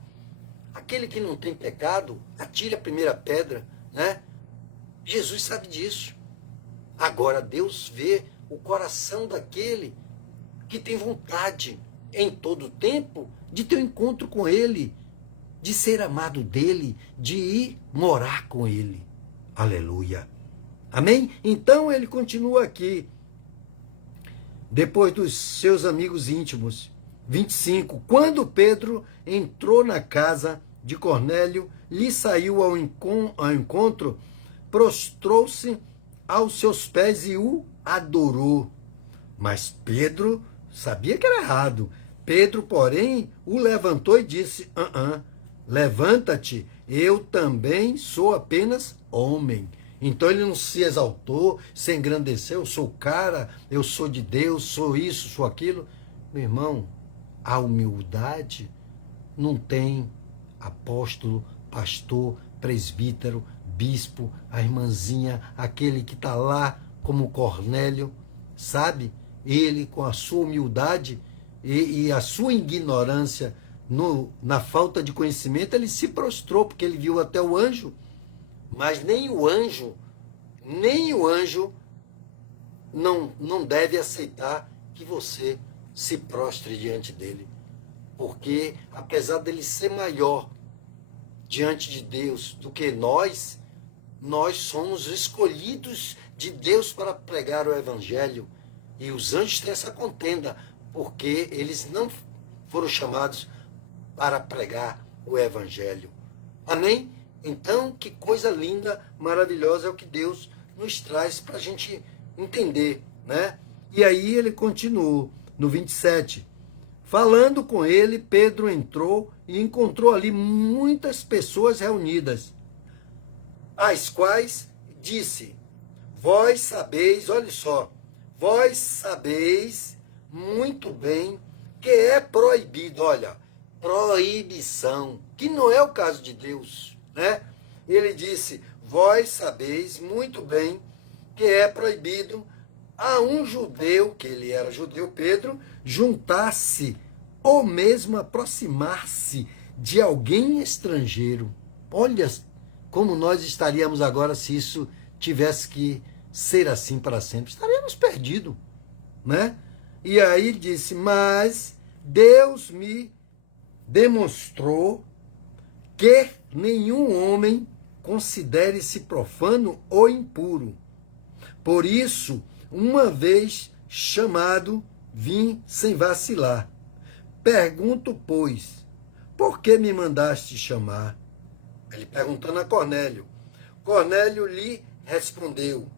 aquele que não tem pecado, atire a primeira pedra, né? Jesus sabe disso. Agora Deus vê o coração daquele que tem vontade em todo o tempo de ter um encontro com ele, de ser amado dele, de ir morar com ele. Aleluia. Amém? Então ele continua aqui. Depois dos seus amigos íntimos. 25. Quando Pedro entrou na casa de Cornélio, lhe saiu ao encontro, prostrou-se aos seus pés e o adorou. Mas Pedro sabia que era errado. Pedro, porém, o levantou e disse: levanta-te, eu também sou apenas homem. Então ele não se exaltou, se engrandeceu, eu sou o cara, eu sou de Deus, sou isso, sou aquilo. Meu irmão, a humildade não tem apóstolo, pastor, presbítero, bispo, a irmãzinha, aquele que está lá como Cornélio, sabe? Ele, com a sua humildade e a sua ignorância, na falta de conhecimento, ele se prostrou, porque ele viu até o anjo. Mas nem o anjo não deve aceitar que você se prostre diante dele. Porque, apesar dele ser maior diante de Deus do que nós somos escolhidos de Deus para pregar o evangelho. E os anjos têm essa contenda, porque eles não foram chamados para pregar o evangelho. Amém? Então, que coisa linda, maravilhosa é o que Deus nos traz para a gente entender, né? E aí ele continuou, no 27. Falando com ele, Pedro entrou e encontrou ali muitas pessoas reunidas, as quais disse: vós sabeis, olha só, vós sabeis muito bem que é proibido, olha, proibição, que não é o caso de Deus, né? Ele disse: vós sabeis muito bem que é proibido a um judeu, que ele era judeu, Pedro, juntar-se ou mesmo aproximar-se de alguém estrangeiro. Olha como nós estaríamos agora se isso tivesse que ser assim para sempre. Estaríamos perdidos, né? E aí disse: mas Deus me demonstrou que nenhum homem considere-se profano ou impuro. Por isso, uma vez chamado, vim sem vacilar. Pergunto, pois, por que me mandaste chamar? Ele perguntando a Cornélio. Cornélio lhe respondeu: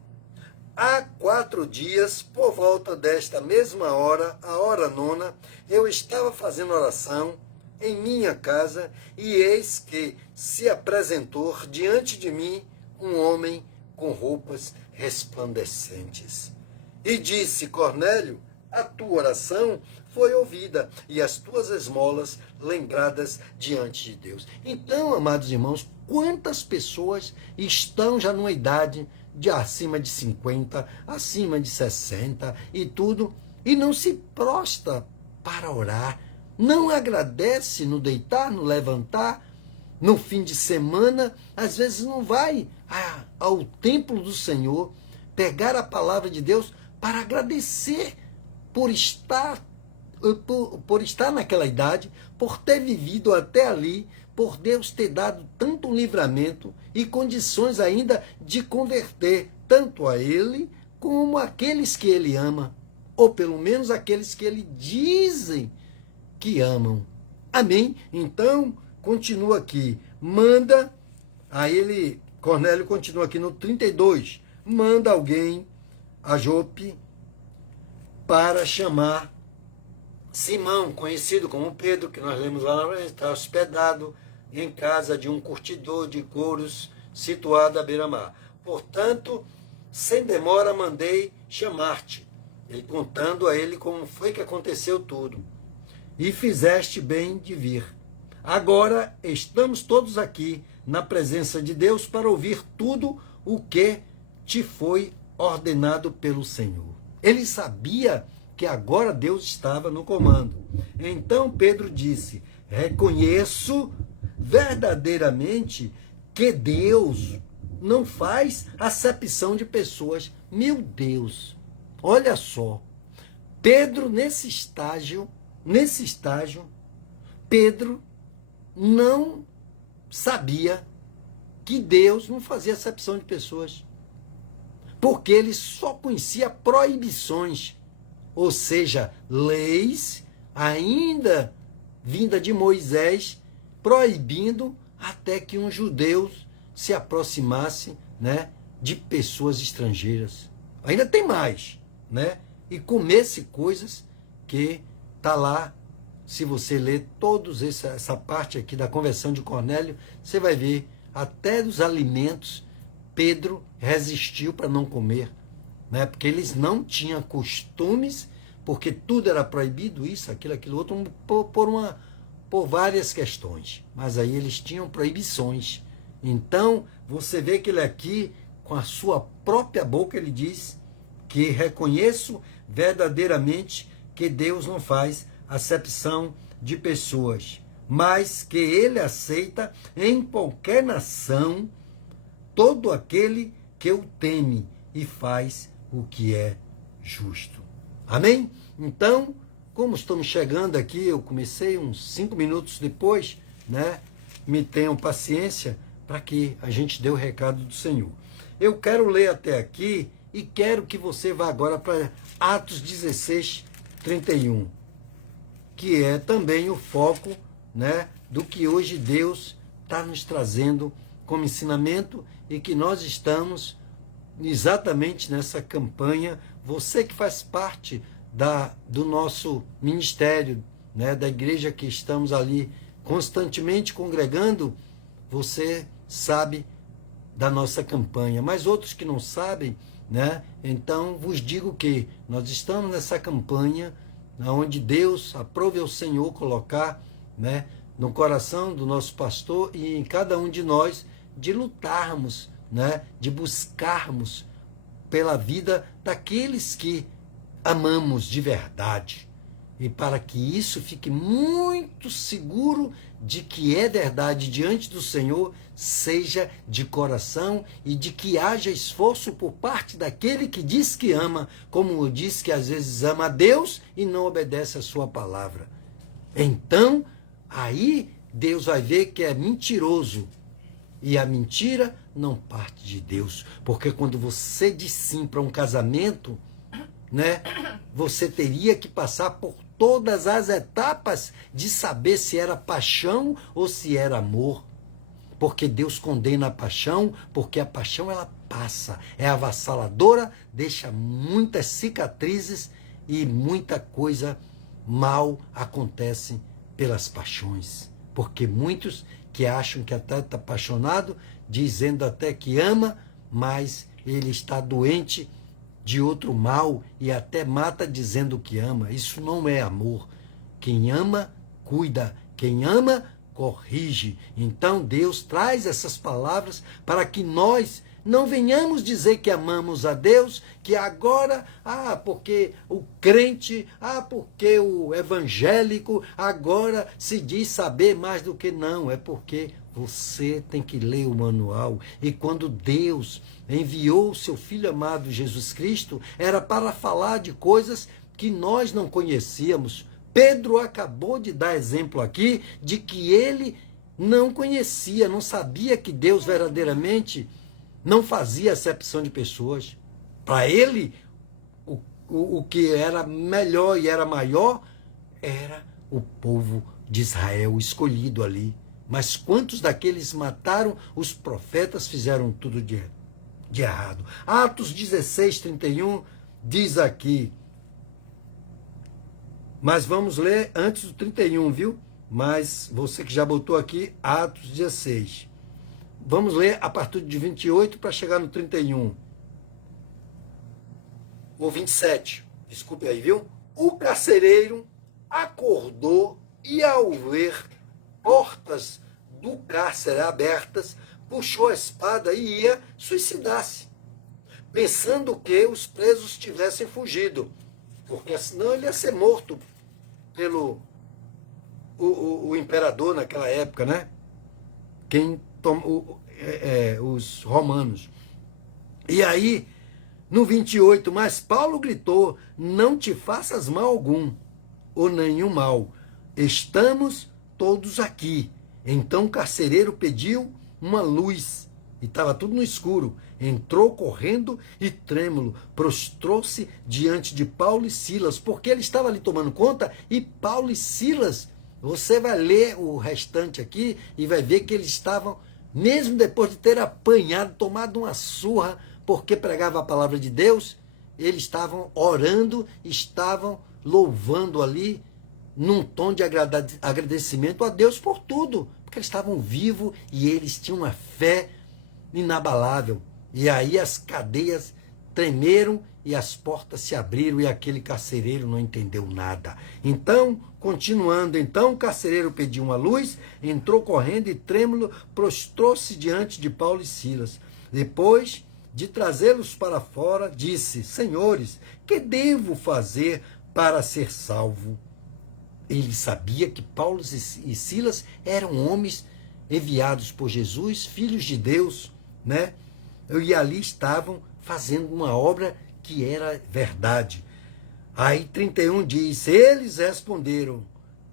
há 4 dias, por volta desta mesma hora, a hora 9, eu estava fazendo oração em minha casa, e eis que se apresentou diante de mim um homem com roupas resplandecentes. E disse: Cornélio, a tua oração foi ouvida e as tuas esmolas lembradas diante de Deus. Então, amados irmãos, quantas pessoas estão já numa idade de acima de 50, acima de 60 e tudo, e não se prostra para orar, não agradece no deitar, no levantar, no fim de semana, às vezes não vai ao templo do Senhor, pegar a palavra de Deus para agradecer por estar naquela idade, por ter vivido até ali, por Deus ter dado tanto livramento e condições ainda de converter tanto a ele como aqueles que ele ama, ou pelo menos aqueles que ele dizem que amam. Amém? Então, continua aqui. Manda, aí ele, Cornélio continua aqui no 32, manda alguém a Jope para chamar Simão, conhecido como Pedro, que nós lemos lá na frente, está hospedado em casa de um curtidor de couros situado à beira-mar. Portanto, sem demora, mandei chamar-te. Ele contando a ele como foi que aconteceu tudo. E fizeste bem de vir. Agora estamos todos aqui na presença de Deus para ouvir tudo o que te foi ordenado pelo Senhor. Ele sabia que agora Deus estava no comando. Então Pedro disse: reconheço verdadeiramente que Deus não faz acepção de pessoas. Meu Deus, olha só. Pedro, nesse estágio, Pedro não sabia que Deus não fazia acepção de pessoas. Porque ele só conhecia proibições, ou seja, leis ainda vinda de Moisés, proibindo até que um judeu se aproximasse, né, de pessoas estrangeiras. Ainda tem mais, né? E comesse coisas que tá lá. Se você ler toda essa parte aqui da conversão de Cornélio, você vai ver até dos alimentos Pedro resistiu para não comer, né? Porque eles não tinham costumes, porque tudo era proibido, isso, aquilo outro, por várias questões. Mas aí eles tinham proibições. Então, você vê que ele aqui, com a sua própria boca, ele diz que reconheço verdadeiramente que Deus não faz acepção de pessoas, mas que ele aceita em qualquer nação todo aquele que o teme e faz o que é justo. Amém? Então, como estamos chegando aqui, eu comecei uns 5 minutos depois, né? Me tenham paciência para que a gente dê o recado do Senhor. Eu quero ler até aqui e quero que você vá agora para Atos 16, 31, que é também o foco, né, do que hoje Deus está nos trazendo como ensinamento e que nós estamos exatamente nessa campanha. Você que faz parte do nosso ministério, né, da igreja que estamos ali constantemente congregando, você sabe da nossa campanha, mas outros que não sabem, né? Então vos digo que nós estamos nessa campanha onde Deus aprove ao Senhor colocar, né, no coração do nosso pastor e em cada um de nós de lutarmos, né, de buscarmos pela vida daqueles que amamos de verdade. E para que isso fique muito seguro de que é verdade diante do Senhor, seja de coração e de que haja esforço por parte daquele que diz que ama, como diz que às vezes ama a Deus e não obedece a sua palavra. Então, aí Deus vai ver que é mentiroso. E a mentira não parte de Deus. Porque quando você diz sim para um casamento, né, você teria que passar por todas as etapas de saber se era paixão ou se era amor. Porque Deus condena a paixão, porque a paixão ela passa, é avassaladora, deixa muitas cicatrizes e muita coisa mal acontece pelas paixões. Porque muitos que acham que até está apaixonado, dizendo até que ama, mas ele está doente de outro mal e até mata dizendo que ama. Isso não é amor. Quem ama, cuida. Quem ama, corrige. Então Deus traz essas palavras para que nós não venhamos dizer que amamos a Deus, que agora, porque o crente, porque o evangélico agora se diz saber mais do que não. É porque você tem que ler o manual. E quando Deus enviou o seu Filho amado Jesus Cristo, era para falar de coisas que nós não conhecíamos. Pedro acabou de dar exemplo aqui de que ele não conhecia, não sabia que Deus verdadeiramente não fazia acepção de pessoas. Para ele, o que era melhor e era maior era o povo de Israel escolhido ali. Mas quantos daqueles mataram os profetas, fizeram tudo de errado? Atos 16, 31 diz aqui. Mas vamos ler antes do 31, viu? Mas você que já botou aqui, Atos 16. Vamos ler a partir de 28 para chegar no 31. Ou 27. Desculpe aí, viu? O carcereiro acordou e, ao ver portas do cárcere abertas, puxou a espada e ia suicidar-se, pensando que os presos tivessem fugido. porque senão ele ia ser morto pelo o imperador naquela época, né? Os romanos. E aí, no 28, mas Paulo gritou: não te faças mal algum, ou nenhum mal. Estamos todos aqui. Então o carcereiro pediu uma luz, e estava tudo no escuro. Entrou correndo e trêmulo, prostrou-se diante de Paulo e Silas, porque ele estava ali tomando conta, e Paulo e Silas, você vai ler o restante aqui e vai ver que eles estavam, mesmo depois de ter apanhado, tomado uma surra, porque pregava a palavra de Deus, eles estavam orando, estavam louvando ali, num tom de agradecimento a Deus por tudo, porque eles estavam vivos e eles tinham uma fé inabalável. E aí as cadeias tremeram e as portas se abriram e aquele carcereiro não entendeu nada. Então, continuando, então o carcereiro pediu uma luz, entrou correndo e trêmulo, prostrou-se diante de Paulo e Silas. Depois de trazê-los para fora, disse: Senhores, que devo fazer para ser salvo? Ele sabia que Paulo e Silas eram homens enviados por Jesus, filhos de Deus, né? E ali estavam fazendo uma obra que era verdade. Aí 31 diz: eles responderam: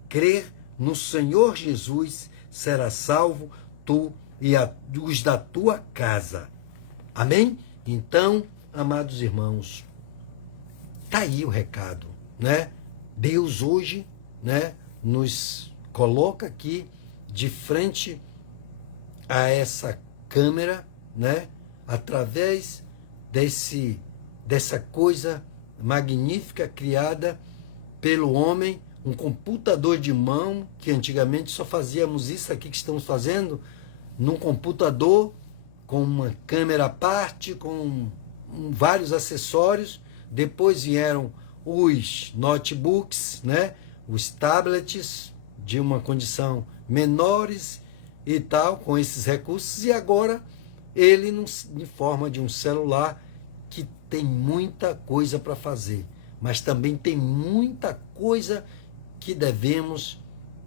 crer no Senhor Jesus, será salvo tu e os da tua casa. Amém? Então, amados irmãos, tá aí o recado, né? Deus hoje, né, nos coloca aqui de frente a essa câmera, né, através dessa coisa magnífica criada pelo homem, um computador de mão, que antigamente só fazíamos isso aqui que estamos fazendo, num computador com uma câmera à parte, com vários acessórios. Depois vieram os notebooks, né, os tablets de uma condição menores e tal, com esses recursos, e agora ele em forma de um celular que tem muita coisa para fazer, mas também tem muita coisa que devemos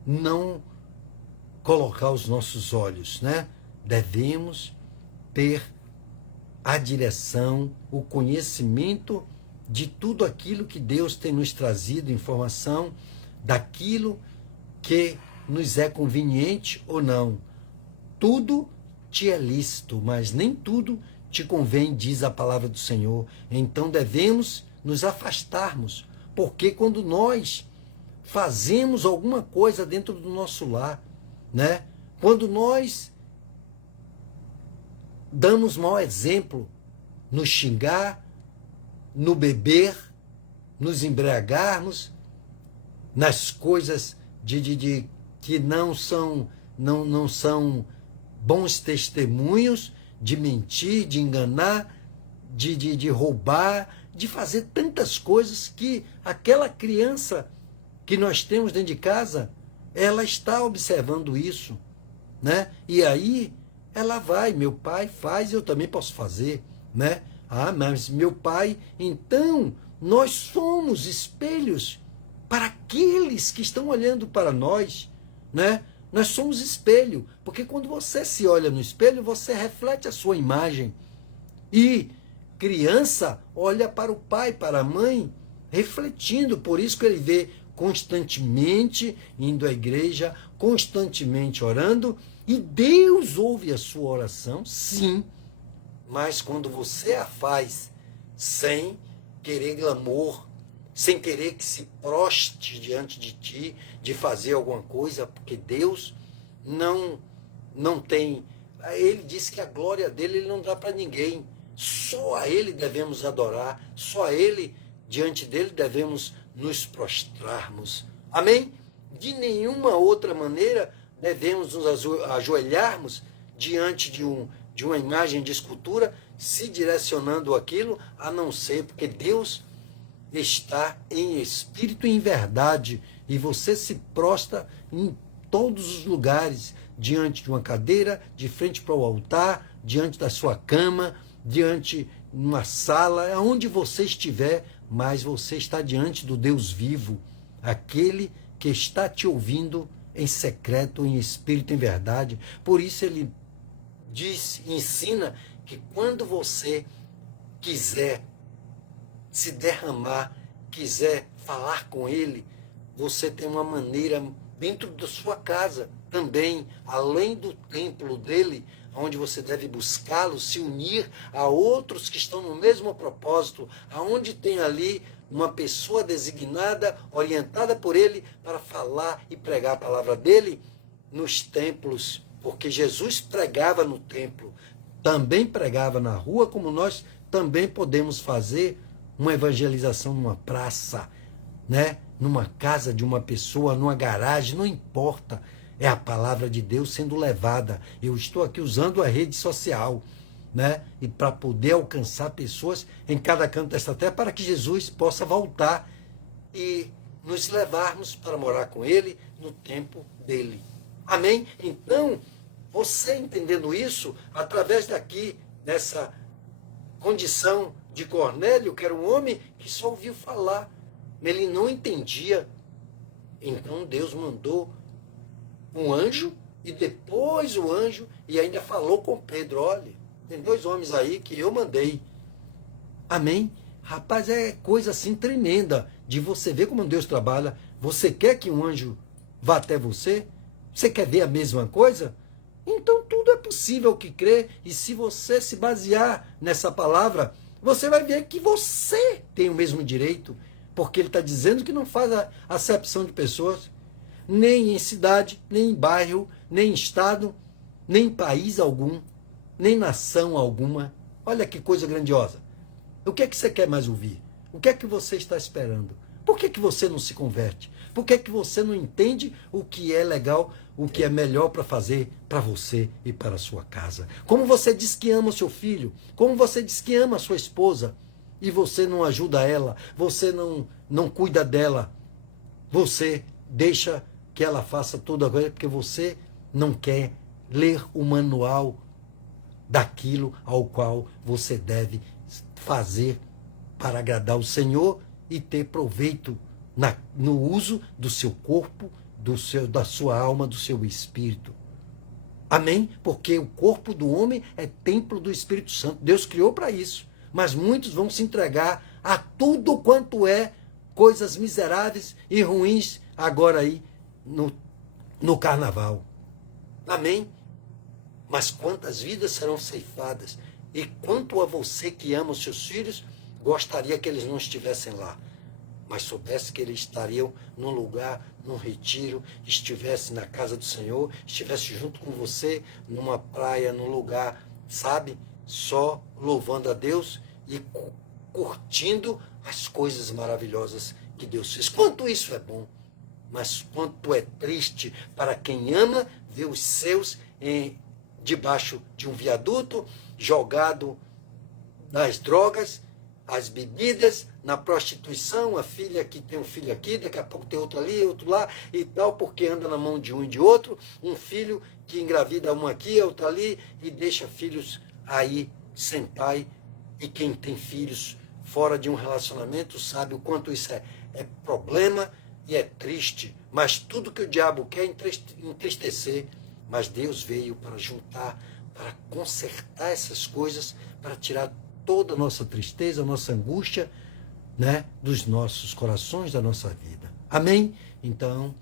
não colocar os nossos olhos, né? Devemos ter a direção, o conhecimento de tudo aquilo que Deus tem nos trazido, informação daquilo que nos é conveniente ou não. Tudo te é lícito, mas nem tudo te convém, diz a palavra do Senhor. Então devemos nos afastarmos, porque quando nós fazemos alguma coisa dentro do nosso lar, né? Quando nós damos mau exemplo no xingar, no beber, nos embriagarmos, nas coisas que não são bons testemunhos, de mentir, de enganar, de roubar, de fazer tantas coisas que aquela criança que nós temos dentro de casa, ela está observando isso, né? E aí ela vai, meu pai faz, eu também posso fazer, né? Ah, mas meu pai, então nós somos espelhos para aqueles que estão olhando para nós, né? Nós somos espelho, porque quando você se olha no espelho, você reflete a sua imagem. E criança olha para o pai, para a mãe, refletindo. Por isso que ele vê constantemente indo à igreja, constantemente orando, e Deus ouve a sua oração, sim. Mas quando você a faz sem querer glamour, sem querer que se proste diante de ti, de fazer alguma coisa, porque Deus não tem. Ele disse que a glória dele ele não dá para ninguém. Só a ele devemos adorar, só a ele, diante dele, devemos nos prostrarmos. Amém? De nenhuma outra maneira devemos nos ajoelharmos diante de uma imagem de escultura, se direcionando aquilo, a não ser porque Deus está em espírito e em verdade, e você se prostra em todos os lugares, diante de uma cadeira, de frente para o altar, diante da sua cama, diante de uma sala, aonde você estiver, mas você está diante do Deus vivo, aquele que está te ouvindo em secreto, em espírito, em verdade. Por isso ele diz, ensina que quando você quiser se derramar, quiser falar com ele, você tem uma maneira dentro da sua casa também, além do templo dele, onde você deve buscá-lo, se unir a outros que estão no mesmo propósito, aonde tem ali uma pessoa designada, orientada por ele para falar e pregar a palavra dele nos templos, porque Jesus pregava no templo, também pregava na rua, como nós também podemos fazer uma evangelização numa praça, né? Numa casa de uma pessoa, numa garagem, não importa. É a palavra de Deus sendo levada. Eu estou aqui usando a rede social, né? E para poder alcançar pessoas em cada canto desta terra, para que Jesus possa voltar e nos levarmos para morar com ele no tempo dele. Amém? Então, você entendendo isso, através daqui, nessa condição de Cornélio, que era um homem que só ouviu falar, ele não entendia. Então Deus mandou um anjo, e depois o anjo, e ainda falou com Pedro, olha, tem 2 homens aí que eu mandei. Amém? Rapaz, é coisa assim tremenda de você ver como Deus trabalha. Você quer que um anjo vá até você? Você quer ver a mesma coisa? Então tudo é possível que crê, e se você se basear nessa palavra, você vai ver que você tem o mesmo direito, porque ele está dizendo que não faz a acepção de pessoas, nem em cidade, nem em bairro, nem em estado, nem em país algum, nem nação alguma. Olha que coisa grandiosa. O que é que você quer mais ouvir? O que é que você está esperando? Por que você não se converte? Por que você não entende o que é legal, o que é melhor para fazer para você e para a sua casa? Como você diz que ama o seu filho? Como você diz que ama a sua esposa? E você não ajuda ela, você não cuida dela, você deixa que ela faça tudo agora porque você não quer ler o manual daquilo ao qual você deve fazer para agradar o Senhor e ter proveito no uso do seu corpo, da sua alma, do seu espírito. Amém? Porque o corpo do homem é templo do Espírito Santo. Deus criou para isso. Mas muitos vão se entregar a tudo quanto é coisas miseráveis e ruins agora aí no carnaval. Amém? Mas quantas vidas serão ceifadas? E quanto a você que ama os seus filhos, gostaria que eles não estivessem lá, mas soubesse que eles estariam num lugar, num retiro, estivesse na casa do Senhor, estivesse junto com você, numa praia, num lugar, sabe? Só louvando a Deus e curtindo as coisas maravilhosas que Deus fez. Quanto isso é bom, mas quanto é triste para quem ama ver os seus debaixo de um viaduto, jogado nas drogas, as bebidas, na prostituição, a filha que tem um filho aqui, daqui a pouco tem outro ali, outro lá e tal, porque anda na mão de um e de outro, um filho que engravida um aqui, outro ali, e deixa filhos aí sem pai, e quem tem filhos fora de um relacionamento sabe o quanto isso é problema e é triste, mas tudo que o diabo quer é entristecer, mas Deus veio para juntar, para consertar essas coisas, para tirar toda a nossa tristeza, a nossa angústia, né, dos nossos corações, da nossa vida. Amém? Então,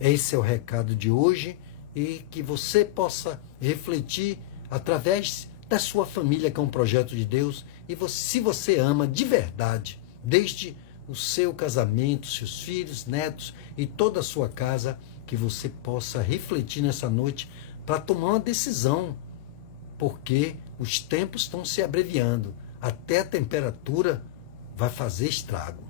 esse é o recado de hoje, e que você possa refletir através da sua família, que é um projeto de Deus, e se você ama de verdade, desde o seu casamento, seus filhos, netos e toda a sua casa, que você possa refletir nessa noite para tomar uma decisão, porque os tempos estão se abreviando, até a temperatura vai fazer estrago.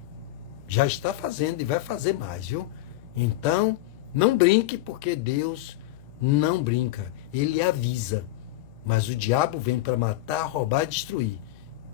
Já está fazendo e vai fazer mais, viu? Então, não brinque, porque Deus não brinca. Ele avisa. Mas o diabo vem para matar, roubar e destruir.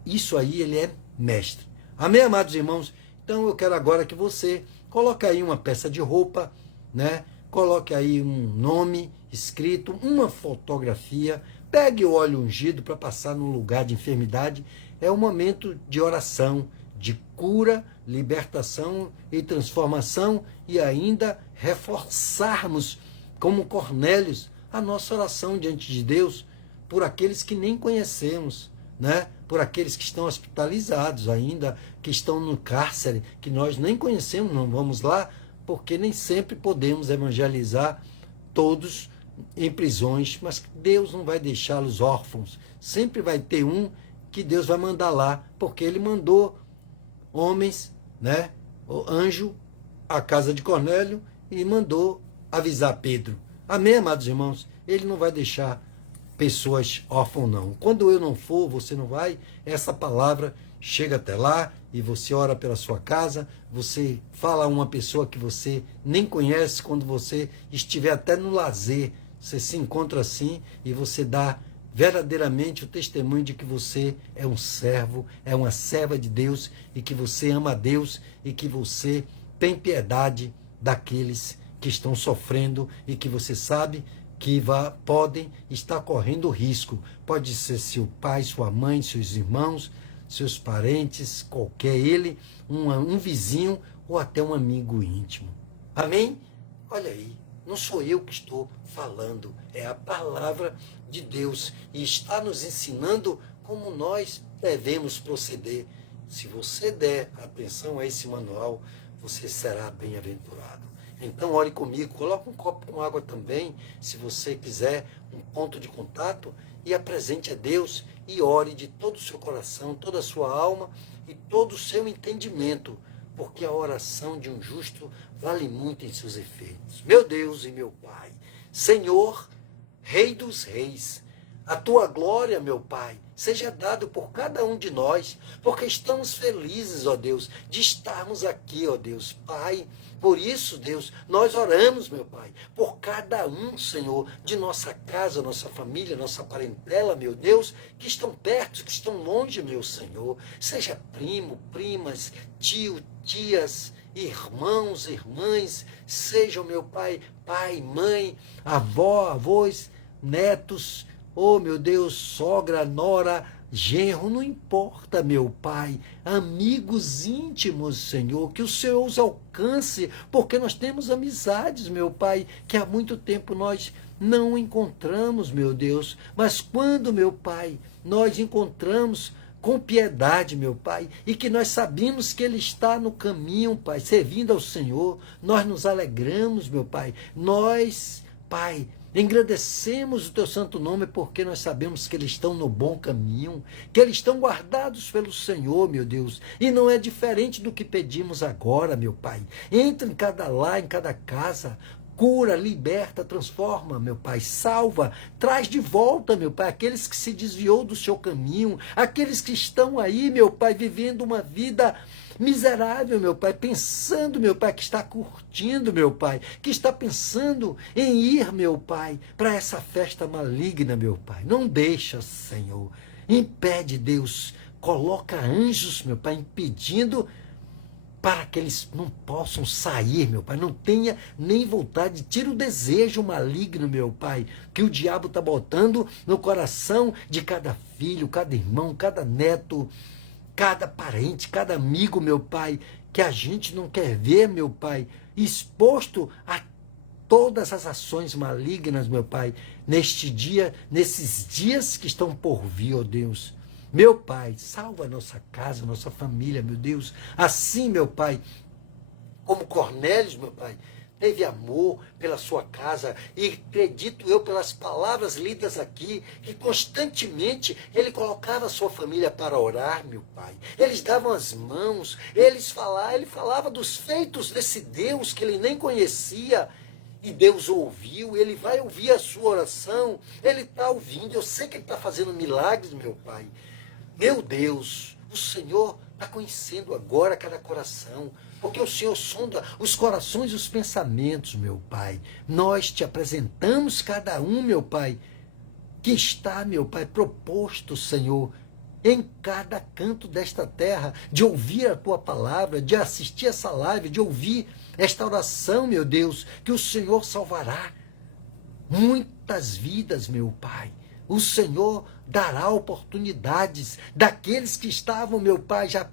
Isso aí ele é mestre. Amém, amados irmãos? Então eu quero agora que você coloque aí uma peça de roupa, né? Coloque aí um nome escrito, uma fotografia, pegue o óleo ungido para passar no lugar de enfermidade. É um momento de oração, de cura, libertação e transformação, e ainda reforçarmos, como Cornélios, a nossa oração diante de Deus por aqueles que nem conhecemos, né? Por aqueles que estão hospitalizados ainda, que estão no cárcere, que nós nem conhecemos, não vamos lá, porque nem sempre podemos evangelizar todos em prisões, mas Deus não vai deixá-los órfãos. Sempre vai ter um que Deus vai mandar lá, porque ele mandou homens, né? O anjo à casa de Cornélio e mandou avisar Pedro. Amém, amados irmãos? Ele não vai deixar pessoas órfãos, não. Quando eu não for, você não vai, essa palavra chega até lá e você ora pela sua casa, você fala a uma pessoa que você nem conhece, quando você estiver até no lazer, você se encontra assim e você dá verdadeiramente o testemunho de que você é um servo, é uma serva de Deus e que você ama a Deus e que você tem piedade daqueles que estão sofrendo e que você sabe que podem estar correndo risco. Pode ser seu pai, sua mãe, seus irmãos, seus parentes, qualquer ele, um vizinho ou até um amigo íntimo. Amém? Olha aí, não sou eu que estou falando, é a palavra de Deus e está nos ensinando como nós devemos proceder. Se você der atenção a esse manual, você será bem-aventurado. Então ore comigo, coloque um copo com água também, se você quiser, um ponto de contato, e apresente a Deus e ore de todo o seu coração, toda a sua alma e todo o seu entendimento, porque a oração de um justo vale muito em seus efeitos. Meu Deus e meu Pai, Senhor, Rei dos Reis, a tua glória, meu Pai, seja dado por cada um de nós, porque estamos felizes, ó Deus, de estarmos aqui, ó Deus, Pai. Por isso, Deus, nós oramos, meu Pai, por cada um, Senhor, de nossa casa, nossa família, nossa parentela, meu Deus, que estão perto, que estão longe, meu Senhor. Seja primo, primas, tio, tias, irmãos, irmãs, sejam, meu Pai, pai, mãe, avó, avós, netos, oh, meu Deus, sogra, nora, genro, não importa, meu Pai, amigos íntimos, Senhor, que o Senhor os alcance, porque nós temos amizades, meu Pai, que há muito tempo nós não encontramos, meu Deus, mas quando, meu Pai, nós encontramos com piedade, meu Pai, e que nós sabemos que Ele está no caminho, Pai, servindo ao Senhor, nós nos alegramos, meu Pai, nós, Pai, engrandecemos o teu santo nome porque nós sabemos que eles estão no bom caminho, que eles estão guardados pelo Senhor, meu Deus. E não é diferente do que pedimos agora, meu Pai. Entra em cada lar, em cada casa, cura, liberta, transforma, meu Pai, salva, traz de volta, meu Pai, aqueles que se desviou do seu caminho, aqueles que estão aí, meu Pai, vivendo uma vida miserável, meu Pai, pensando, meu Pai, que está curtindo, meu Pai, que está pensando em ir, meu Pai, para essa festa maligna, meu Pai. Não deixa, Senhor. Impede, Deus. Coloca anjos, meu Pai, impedindo para que eles não possam sair, meu Pai, não tenha nem vontade, tira o desejo maligno, meu Pai, que o diabo está botando no coração de cada filho, cada irmão, cada neto, cada parente, cada amigo, meu Pai, que a gente não quer ver, meu Pai, exposto a todas as ações malignas, meu Pai, neste dia, nesses dias que estão por vir, ó Deus. Meu Pai, salva a nossa casa, nossa família, meu Deus. Assim, meu Pai, como Cornélio, meu Pai, teve amor pela sua casa, e acredito eu pelas palavras lidas aqui, que constantemente ele colocava a sua família para orar, meu Pai. Eles davam as mãos, ele falava dos feitos desse Deus que ele nem conhecia, e Deus ouviu, ele vai ouvir a sua oração, ele está ouvindo, eu sei que ele está fazendo milagres, meu Pai. Meu Deus, o Senhor está conhecendo agora cada coração, porque o Senhor sonda os corações e os pensamentos, meu Pai. Nós te apresentamos cada um, meu Pai, que está, meu Pai, proposto, Senhor, em cada canto desta terra, de ouvir a tua palavra, de assistir essa live, de ouvir esta oração, meu Deus, que o Senhor salvará muitas vidas, meu Pai. O Senhor dará oportunidades daqueles que estavam, meu Pai, já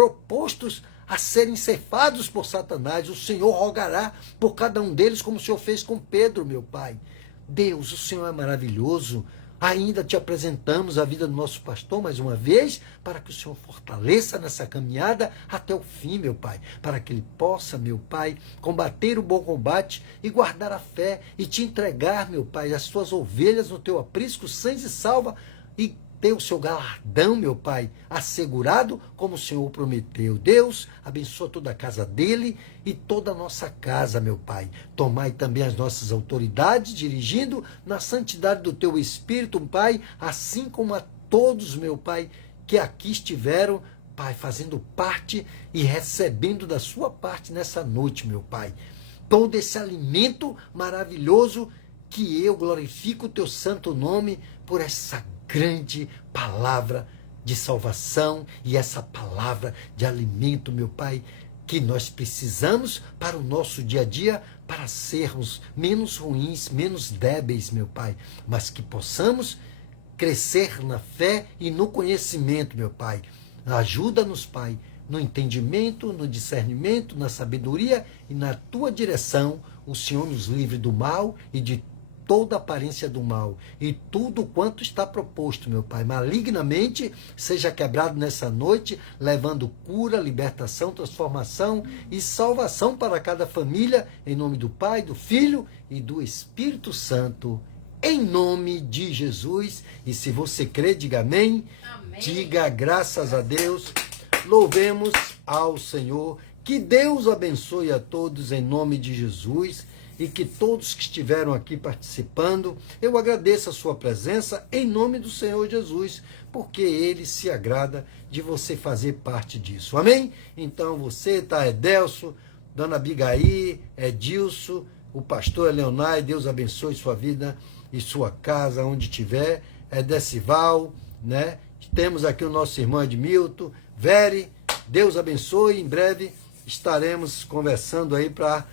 propostos a serem cefados por Satanás, o Senhor rogará por cada um deles, como o Senhor fez com Pedro, meu Pai. Deus, o Senhor é maravilhoso. Ainda te apresentamos a vida do nosso pastor mais uma vez, para que o Senhor fortaleça nessa caminhada até o fim, meu Pai, para que ele possa, meu Pai, combater o bom combate e guardar a fé e te entregar, meu Pai, as tuas ovelhas no teu aprisco, sãs e salva, e ter o seu galardão, meu Pai, assegurado como o Senhor prometeu. Deus, abençoa toda a casa dele e toda a nossa casa, meu Pai. Tomai também as nossas autoridades, dirigindo na santidade do teu Espírito, Pai, assim como a todos, meu Pai, que aqui estiveram, Pai, fazendo parte e recebendo da sua parte nessa noite, meu Pai. Todo esse alimento maravilhoso que eu glorifico o teu santo nome por essa grande palavra de salvação e essa palavra de alimento, meu Pai, que nós precisamos para o nosso dia a dia, para sermos menos ruins, menos débeis, meu Pai, mas que possamos crescer na fé e no conhecimento, meu Pai. Ajuda-nos, Pai, no entendimento, no discernimento, na sabedoria e na tua direção. O Senhor nos livre do mal e de toda aparência do mal, e tudo quanto está proposto, meu Pai, malignamente, seja quebrado nessa noite, levando cura, libertação, transformação e salvação para cada família, em nome do Pai, do Filho e do Espírito Santo, em nome de Jesus. E se você crê, diga amém. Amém. Diga graças a Deus, louvemos ao Senhor, que Deus abençoe a todos em nome de Jesus. E que todos que estiveram aqui participando, eu agradeço a sua presença em nome do Senhor Jesus, porque Ele se agrada de você fazer parte disso. Amém? Então você, tá, Edelso, Dona Abigail, Edilson, o pastor Leonai, Deus abençoe sua vida e sua casa, onde estiver, Edecival, né? Temos aqui o nosso irmão Edmilton, Vere, Deus abençoe, em breve estaremos conversando aí para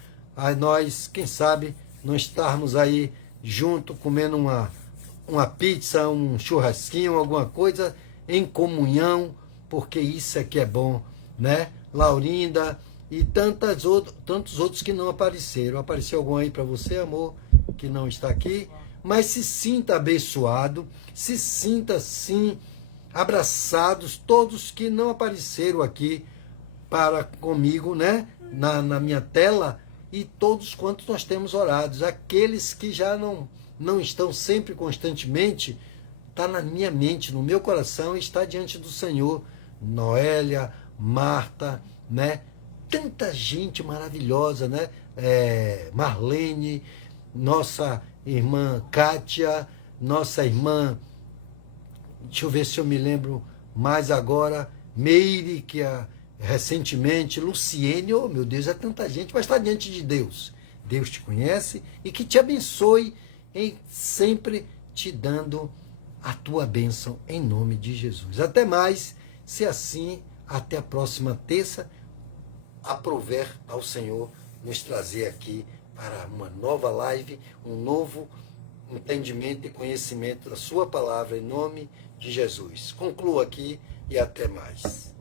nós, quem sabe, não estarmos aí junto, comendo uma pizza, um churrasquinho, alguma coisa em comunhão, porque isso é que é bom, né? Laurinda e tantos outros que não apareceram. Apareceu algum aí para você, amor, que não está aqui? Mas se sinta abençoado, se sinta, sim, abraçados, todos que não apareceram aqui para comigo, né? Na minha tela, e todos quantos nós temos orados, aqueles que já não estão sempre, constantemente, está na minha mente, no meu coração, e está diante do Senhor. Noélia, Marta, né? Tanta gente maravilhosa, né? Marlene, nossa irmã Kátia, nossa irmã, deixa eu ver se eu me lembro mais agora, Meire, que recentemente, Luciene, oh meu Deus, é tanta gente, mas está diante de Deus. Deus te conhece e que te abençoe, em sempre te dando a tua bênção em nome de Jesus. Até mais, se assim, até a próxima terça, aprover ao Senhor nos trazer aqui para uma nova live, um novo entendimento e conhecimento da sua palavra em nome de Jesus. Concluo aqui e até mais.